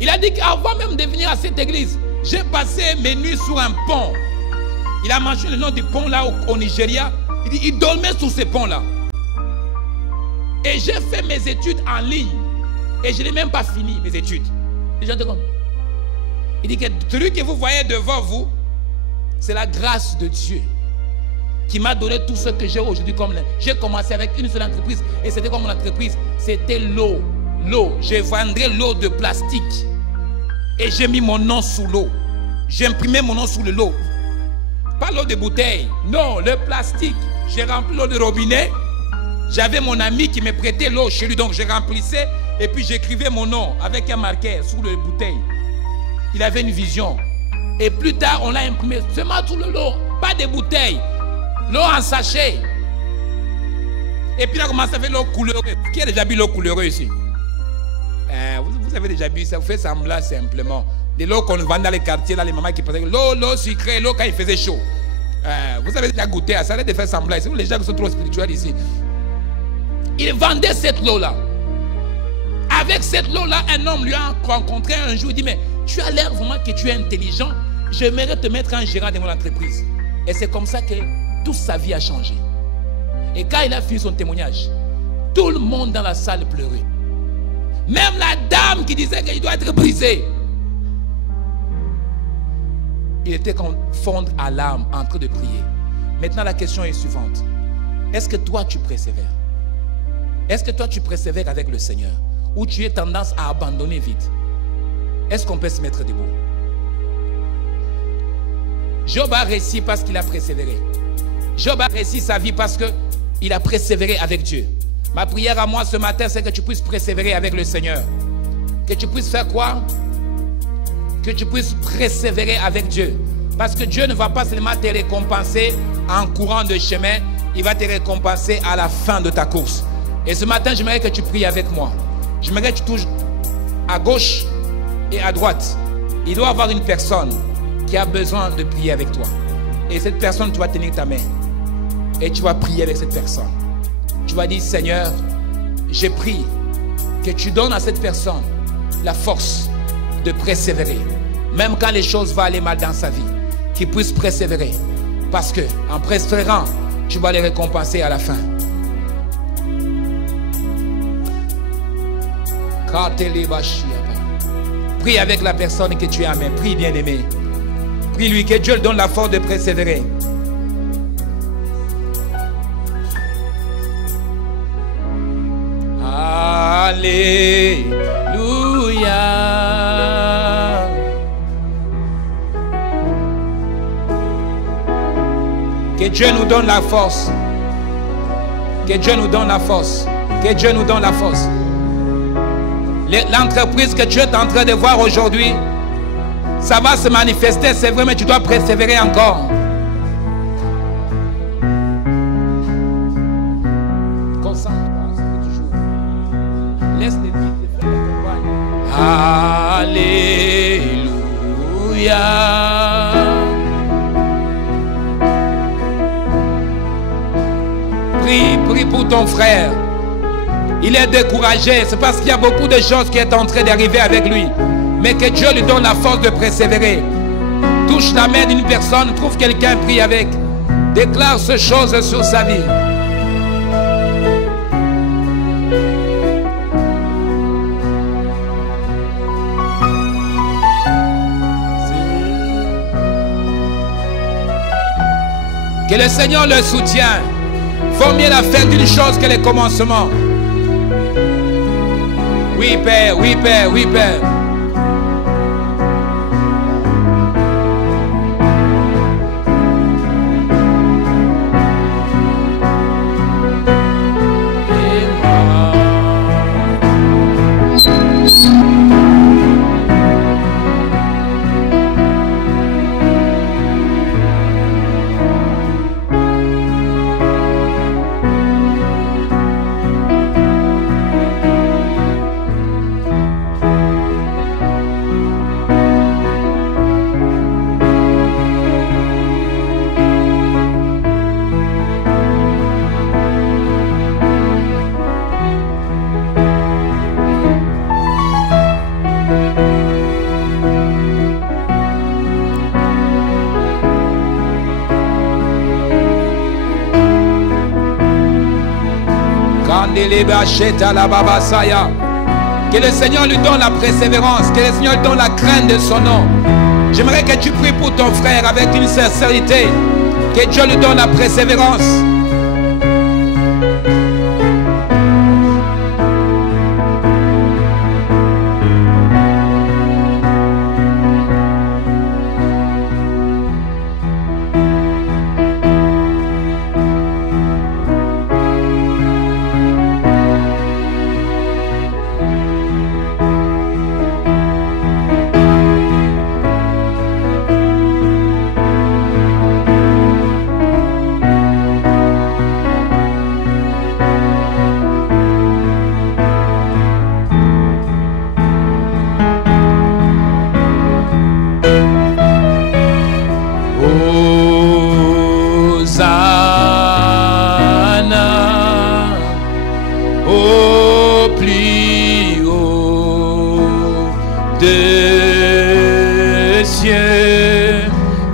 Il a dit qu'avant même de venir à cette église, j'ai passé mes nuits sur un pont. Il a mentionné le nom du pont là au Nigeria. Il dit, il dormait sur ce pont là. Et j'ai fait mes études en ligne. Et je n'ai même pas fini mes études. Les gens te comptent. Il dit que celui que vous voyez devant vous, c'est la grâce de Dieu qui m'a donné tout ce que j'ai aujourd'hui. J'ai commencé avec une seule entreprise. Et c'était comme mon entreprise, c'était l'eau. L'eau. Je vendrais l'eau de plastique. Et j'ai mis mon nom sous l'eau. J'ai imprimé mon nom sous le lot. Pas l'eau de bouteille. Non, le plastique. J'ai rempli l'eau de robinet. J'avais mon ami qui me prêtait l'eau chez lui. Donc je remplissais et puis j'écrivais mon nom avec un marqueur sous la bouteille. Il avait une vision. Et plus tard, on l'a imprimé seulement sous le lot. Pas de bouteille. L'eau en sachet. Et puis là, on a commencé à faire l'eau couleureux. Qui a déjà bu l'eau couleureux ici? Vous avez déjà bu ça. Vous faites semblant simplement. De l'eau qu'on vend dans les quartiers, là, les mamans qui prenaient l'eau sucrée, l'eau quand il faisait chaud. Vous avez déjà goûté à ça. Arrêtez de faire semblant. C'est vous les gens qui sont trop spirituels ici. Il vendait cette eau-là. Avec cette eau-là, un homme lui a rencontré un jour. Il dit, mais tu as l'air vraiment que tu es intelligent. J'aimerais te mettre en gérant de mon entreprise. Et c'est comme ça que toute sa vie a changé. Et quand il a fini son témoignage, tout le monde dans la salle pleurait. Même la dame qui disait qu'il doit être brisé. Il était comme fondre à l'âme en train de prier. Maintenant la question est suivante. Est-ce que toi tu persévères? Est-ce que toi tu persévères avec le Seigneur? Ou tu as tendance à abandonner vite? Est-ce qu'on peut se mettre debout? Job a réussi parce qu'il a persévéré. Job a réussi sa vie parce qu'il a persévéré avec Dieu. Ma prière à moi ce matin, c'est que tu puisses persévérer avec le Seigneur. Que tu puisses faire quoi? Que tu puisses persévérer avec Dieu. Parce que Dieu ne va pas seulement te récompenser en courant de chemin, il va te récompenser à la fin de ta course. Et ce matin, j'aimerais que tu pries avec moi. J'aimerais que tu touches à gauche et à droite. Il doit y avoir une personne qui a besoin de prier avec toi. Et cette personne, tu vas tenir ta main. Et tu vas prier avec cette personne. Tu vas dire, Seigneur, j'ai prié que tu donnes à cette personne la force de persévérer. Même quand les choses vont aller mal dans sa vie. Qu'il puisse persévérer. Parce que en persévérant, tu vas les récompenser à la fin. Prie avec la personne que tu as, mais prie bien aimé. Prie-lui que Dieu lui donne la force de persévérer. Alléluia. Que Dieu nous donne la force. Que Dieu nous donne la force. Que Dieu nous donne la force. L'entreprise que tu es en train de voir aujourd'hui, ça va se manifester, c'est vrai, mais tu dois persévérer encore. Concentre-toi, c'est que tu joues. Laisse les vies te faire accompagner. Alléluia. Prie, prie pour ton frère. Il est découragé, c'est parce qu'il y a beaucoup de choses qui sont en train d'arriver avec lui. Mais que Dieu lui donne la force de persévérer. Touche la main d'une personne, trouve quelqu'un, prie avec. Déclare ces choses sur sa vie. Que le Seigneur le soutienne. Vaut mieux la fin d'une chose que le commencement. Oui, Père, oui, Père, oui, Père. Que le Seigneur lui donne la persévérance, que le Seigneur lui donne la crainte de son nom. J'aimerais que tu pries pour ton frère avec une sincérité. Que Dieu lui donne la persévérance. cieux,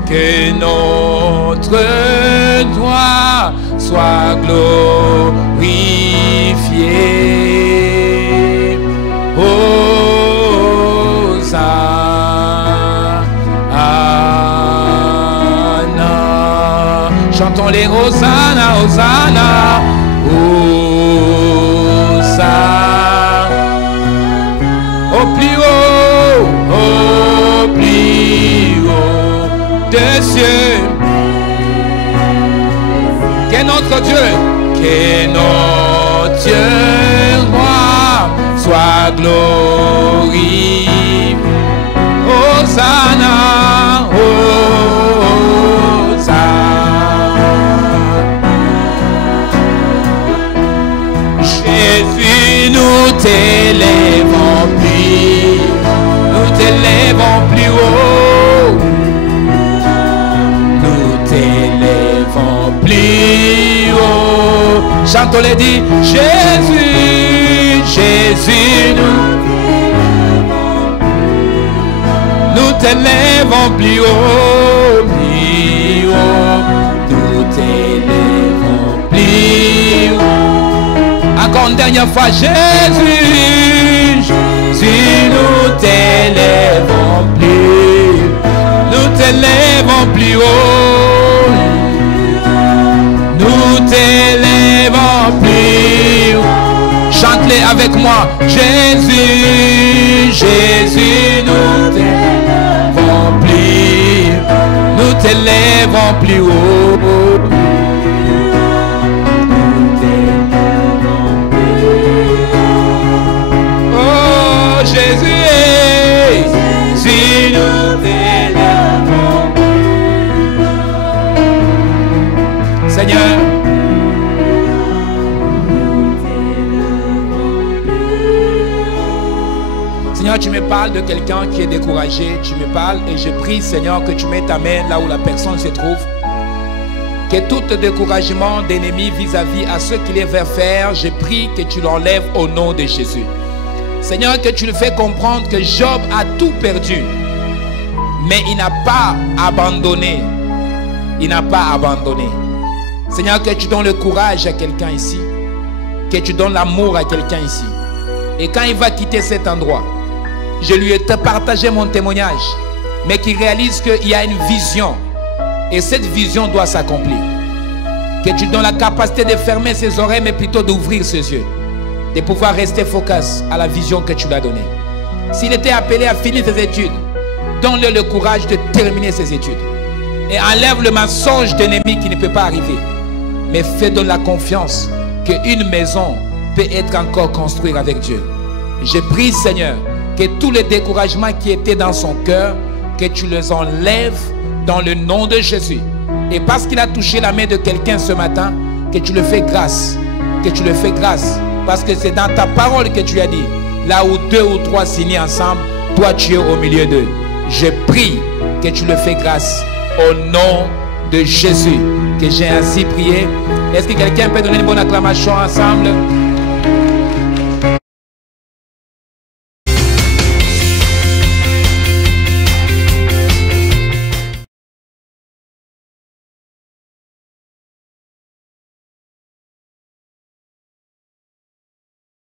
que notre droit soit glorifié. Hosanna. Chantons les Hosanna, Hosanna, Hosanna. Au plus haut des cieux, qu'est notre Dieu, qu'est notre Dieu roi, soit glorifié. Hosanna, Hosanna. Jésus, nous t'élèvons plus, nous t'élèvons plus haut, nous t'élèvons plus haut. Chantons-les, dit Jésus, Jésus, nous t'élèvons plus haut, plus haut, nous t'élèvons plus haut. Encore une dernière fois, Jésus, Jésus, nous t'élèvons plus, nous t'élèvons plus haut, nous t'élèvons plus haut. Chante-les avec moi, Jésus, Jésus, nous t'élèvons plus, nous t'élèvons plus haut. Jésus, si nous t'élèvons plus. Seigneur, Seigneur, tu me parles de quelqu'un qui est découragé, tu me parles et je prie, Seigneur, que tu mets ta main là où la personne se trouve. Que tout découragement d'ennemi vis-à-vis à ceux qui les veulent faire, je prie que tu l'enlèves au nom de Jésus. Seigneur, que tu le fais comprendre que Job a tout perdu, mais il n'a pas abandonné. Il n'a pas abandonné. Seigneur, que tu donnes le courage à quelqu'un ici, que tu donnes l'amour à quelqu'un ici. Et quand il va quitter cet endroit, je lui ai partagé mon témoignage, mais qu'il réalise qu'il y a une vision, et cette vision doit s'accomplir. Que tu donnes la capacité de fermer ses oreilles, mais plutôt d'ouvrir ses yeux, de pouvoir rester focus à la vision que tu lui as donnée. S'il était appelé à finir ses études, donne-le le courage de terminer ses études. Et enlève le mensonge d'ennemi qui ne peut pas arriver. Mais fais-donne la confiance qu'une maison peut être encore construite avec Dieu. Je prie, Seigneur, que tous les découragements qui étaient dans son cœur, que tu les enlèves dans le nom de Jésus. Et parce qu'il a touché la main de quelqu'un ce matin, que tu le fais grâce. Que tu le fais grâce. Parce que c'est dans ta parole que tu as dit, là où 2 ou 3 signent ensemble, toi tu es au milieu d'eux. Je prie que tu le fais grâce au nom de Jésus, que j'ai ainsi prié. Est-ce que quelqu'un peut donner une bonne acclamation ensemble?